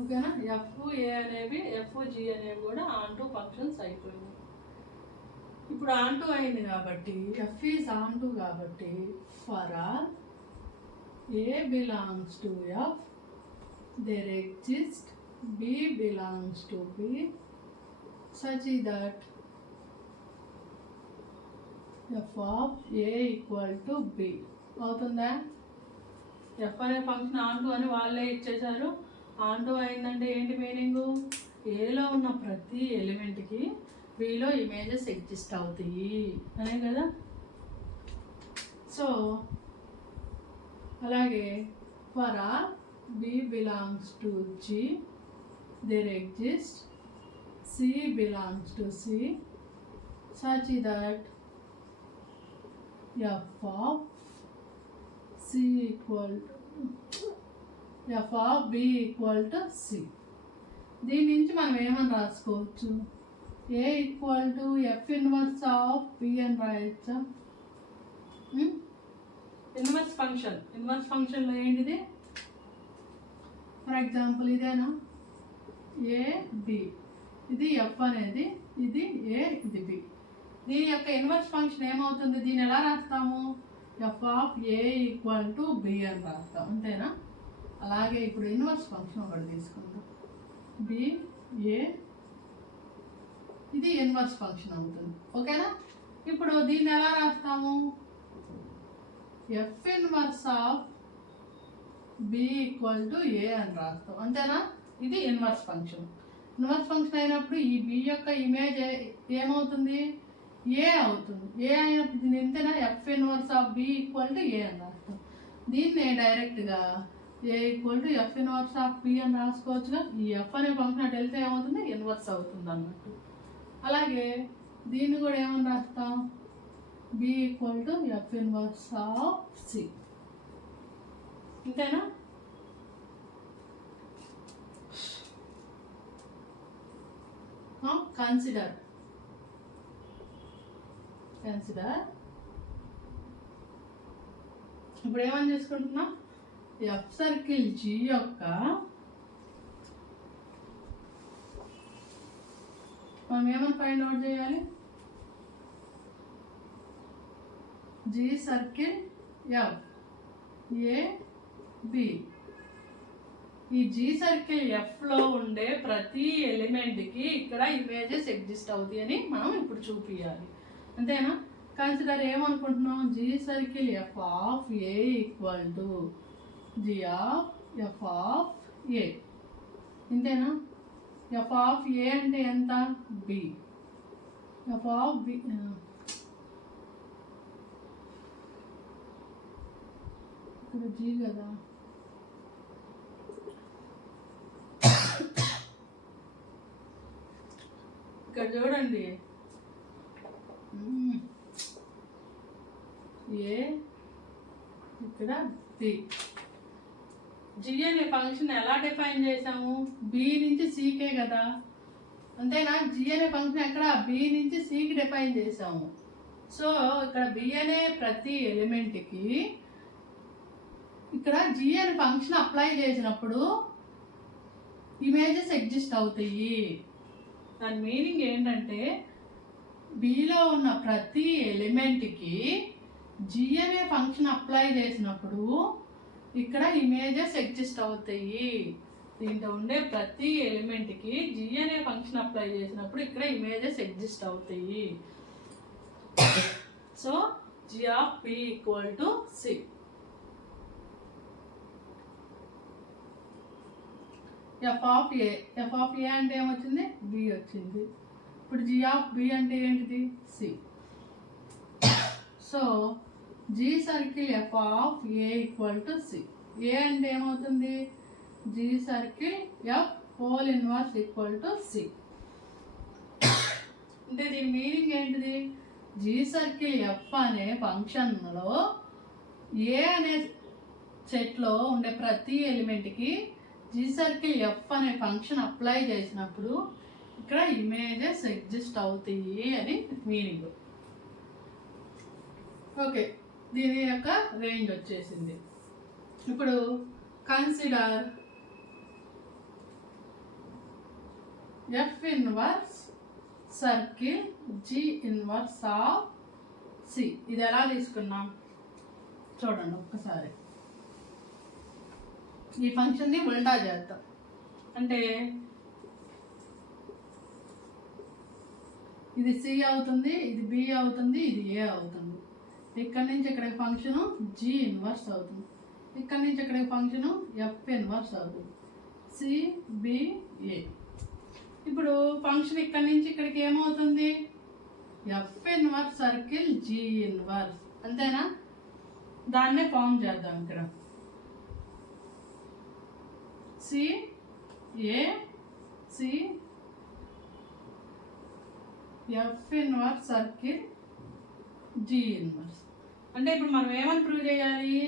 ఓకేనా? ఎఫ్ ఏ అనేవి, ఎఫ్ జి అనేవి కూడా ఆన్ టు ఫంక్షన్స్ అయిపోయినాయి. ఇప్పుడు ఆన్ టు అయింది కాబట్టి ఎఫ్ ఈజ్ ఆన్ టు కాబట్టి for all A belongs to F there exist B belongs to B such that f of a equal to b. అవుతుందా? ఎఫ్ అనే ఫంక్షన్ ఆన్ టు అని వాళ్ళే ఇచ్చేసారు. ఆన్ టు అయిందంటే ఏంటి మీనింగు? ఏలో ఉన్న ప్రతి ఎలిమెంట్కి బిలో ఇమేజెస్ ఎగ్జిస్ట్ అవుతాయి అనే కదా. సో అలాగే for all B belongs to g there exist C belongs to C such that f of C equal to f of B equal to C. దీని నుంచి మనం ఏమని రాసుకోవచ్చు? A equal to F inverse of B అని రాయొచ్చా? ఇన్వర్స్ ఫంక్షన్, ఇన్వర్స్ ఫంక్షన్లో ఏంటిది? ఫర్ ఎగ్జాంపుల్ ఇదేనా? ఏ బి, ఇది ఎఫ్ అనేది, ఇది ఏ, ఇది బి. దీని యొక్క ఇన్వర్స్ ఫంక్షన్ ఏమవుతుంది? దీన్ని ఎలా రాస్తాము? F of A equal to B అని రాస్తాం. అంతేనా? అలాగే ఇప్పుడు ఇన్వర్స్ ఫంక్షన్ ఒకటి తీసుకుంటాం. బి ఏ, ఇది ఇన్వర్స్ ఫంక్షన్ అవుతుంది. ఓకేనా? ఇప్పుడు దీన్ని ఎలా రాస్తాము? F inverse of B equal to A అని రాస్తాం. అంతేనా? ఇది ఇన్వర్స్ ఫంక్షన్. ఇన్వర్స్ ఫంక్షన్ అయినప్పుడు ఈ బి యొక్క ఇమేజ్ ఏమవుతుంది? ఏ అవుతుంది. ఏ అయినప్పుడు దీన్ని ఎంతైనా F inverse of B equal to A అని రాస్తాం. దీన్ని డైరెక్ట్గా A equal to F inverse of B అని రాసుకోవచ్చుగా. ఈ ఎఫ్ అనే ఫంక్షన్ అటు వెళ్తే ఏమవుతుంది? ఇన్వర్స్ అవుతుంది అన్నట్టు. అలాగే దీన్ని కూడా ఏమని రాస్తాం? B equal to F inverse of c. ఇంతేనా? కన్సిడర్ ఇప్పుడు ఏమని చేసుకుంటున్నాం? ఎఫ్ సర్కిల్ జి యొక్క మనం ఏమని ఫైండ్ అవుట్ చేయాలి? G circle F A B. ఈ జీ సర్కిల్ ఎఫ్లో ఉండే ప్రతి ఎలిమెంట్కి ఇక్కడ ఇమేజెస్ ఎగ్జిస్ట్ అవుతాయి అని మనం ఇప్పుడు చూపించాలి. అంతేనా? కన్సిడర్ ఏమనుకుంటున్నాం? G circle F of A equal to G of F of A. ఇంతేనా? ఎఫ్ ఆఫ్ ఏ అంటే ఎంత? బి. ఎఫ్ ఆఫ్ బి, ఇక్కడ జీ కదా. ఇక్కడ చూడండి, ఏ ఇక్కడ బి. జి అనే ఫంక్షన్ ఎలా డిఫైన్ చేసాము? బి నుంచి సికే కదా, అంతేనా? జి అనే ఫంక్షన్ ఎక్కడ? బి నుంచి సికి డిఫైన్ చేసాము. సో ఇక్కడ బి అనే ప్రతి ఎలిమెంట్కి ఇక్కడ జి అనే ఫంక్షన్ అప్లై చేసినప్పుడు ఇమేజెస్ ఎగ్జిస్ట్ అవుతాయి. దాని మీనింగ్ ఏంటంటే బిలో ఉన్న ప్రతి ఎలిమెంట్కి జి అనే ఫంక్షన్ అప్లై చేసినప్పుడు ఇక్కడ ఇమేజెస్ ఎగ్జిస్ట్ అవుతాయి. దీంట్లో ఉండే ప్రతి ఎలిమెంట్కి జి అనే ఫంక్షన్ అప్లై చేసినప్పుడు ఇక్కడ ఇమేజెస్ ఎగ్జిస్ట్ అవుతాయి. So G of P equal to C. F of A అంటే ఏమొచ్చింది? బి వచ్చింది. ఇప్పుడు జి ఆఫ్ బి అంటే ఏంటిది? C. So G circle F of A equal to C. A అంటే ఏమవుతుంది? G circle F whole inverse equal to C. అంటే దీని మీనింగ్ ఏంటిది? జి సర్కిల్ ఎఫ్ అనే ఫంక్షన్లో ఏ అనే సెట్లో ఉండే ప్రతి ఎలిమెంట్కి జి సర్కిల్ ఎఫ్ అనే ఫంక్షన్ అప్లై చేసినప్పుడు ఇక్కడ ఇమేజెస్ ఎగ్జిస్ట్ అవుతాయి అని మీనింగ్. ఓకే, దీని యొక్క రేంజ్ వచ్చేసింది. ఇప్పుడు consider F inverse circle g inverse of C. ఇది ఎలా తీసుకున్నాం చూడండి ఒక్కసారి. ఈ ఫంక్షన్ని ఉల్టా చేద్దాం. అంటే ఇది సి అవుతుంది, ఇది బి అవుతుంది, ఇది ఏ అవుతుంది. ఇక్కడ నుంచి ఇక్కడ ఫంక్షను జి ఇన్వర్స్ అవుతుంది, ఇక్కడ నుంచి ఇక్కడ ఫంక్షను ఎఫ్ ఇన్వర్స్ అవుతుంది. సి బి ఏ. ఇప్పుడు ఫంక్షన్ ఇక్కడ నుంచి ఇక్కడికి ఏమవుతుంది? F inverse circle g inverse, అంతేనా? దాన్నే ఫామ్ చేద్దాం. ఇక్కడ C A C F inverse circle g inverse. అంటే ఇప్పుడు మనం ఏమని ప్రూవ్ చేయాలి?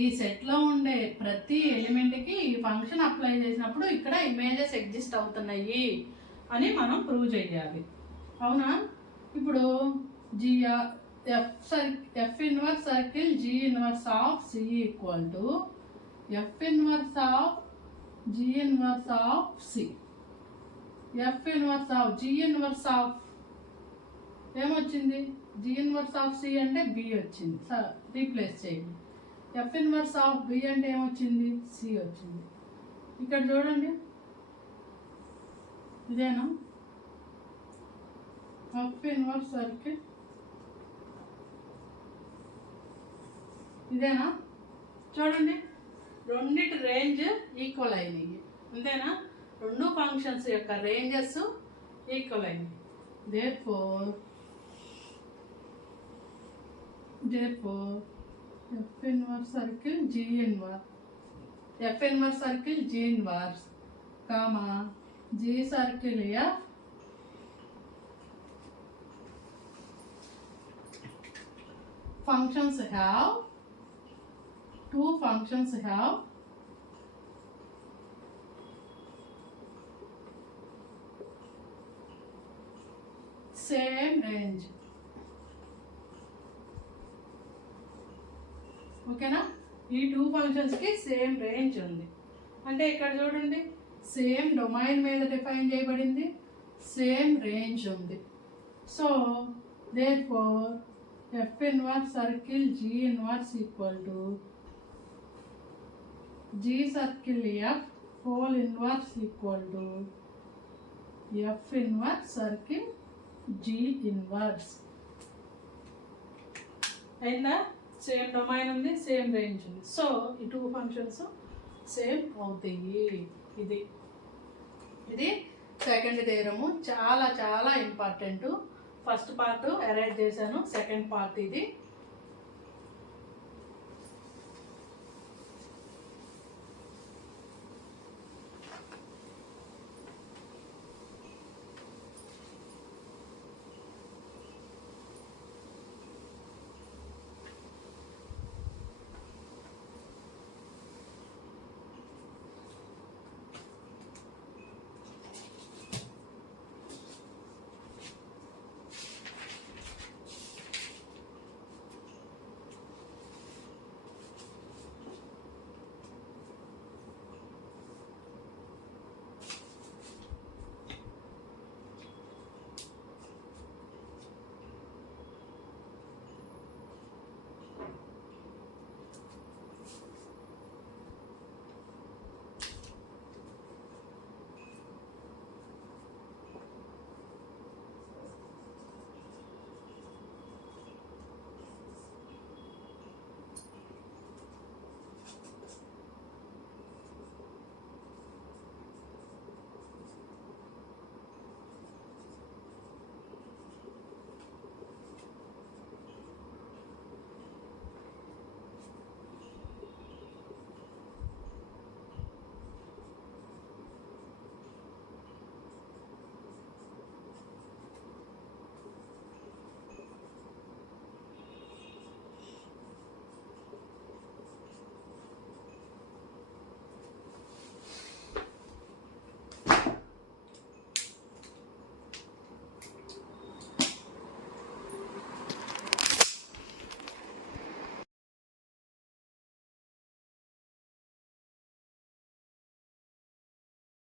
ఈ సెట్లో ఉండే ప్రతి ఎలిమెంట్కి ఈ ఫంక్షన్ అప్లై చేసినప్పుడు ఇక్కడ ఇమేజెస్ ఎగ్జిస్ట్ అవుతున్నాయి అని మనం ప్రూవ్ చేయాలి, అవునా? ఇప్పుడు g f inverse circle g inverse of C equal to F inverse of g inverse of C. F inverse of g inverse of ఏమొచ్చింది? జి ఇన్వర్స్ ఆఫ్ సి అంటే బి వచ్చింది, రీప్లేస్ చేయండి. ఎఫ్ ఇన్వర్స్ ఆఫ్ బి అంటే ఏమొచ్చింది? సి వచ్చింది. ఇక్కడ చూడండి, ఇదేనా ఎఫ్ ఇన్వర్స్ సర్కిల్? ఇదేనా? చూడండి, రెండిటి రేంజ్ ఈక్వల్ అయినాయి, అంతేనా? రెండు ఫంక్షన్స్ యొక్క రేంజెస్ ఈక్వల్ అయినాయి. therefore F inverse circle G inverse, F inverse circle G inverse, comma G circle F functions have, two functions have same range. ఓకేనా? ఈ టూ ఫంక్షన్స్కి సేమ్ రేంజ్ ఉంది. అంటే ఇక్కడ చూడండి, సేమ్ డొమైన్ మీద డిఫైన్ చేయబడింది, సేమ్ రేంజ్ ఉంది. So therefore F inverse circle G inverse equal to G circle F whole inverse equal to F inverse circle G inverse. అయిందా? సేమ్ డొమైన్ ఉంది, సేమ్ రేంజ్ ఉంది. సో ఈ టూ ఫంక్షన్స్ సేమ్ అవుతాయి. ఇది సెకండ్ థియరము. చాలా చాలా ఇంపార్టెంట్. ఫస్ట్ పార్ట్ అరైజ్ చేశాను, సెకండ్ పార్ట్ ఇది.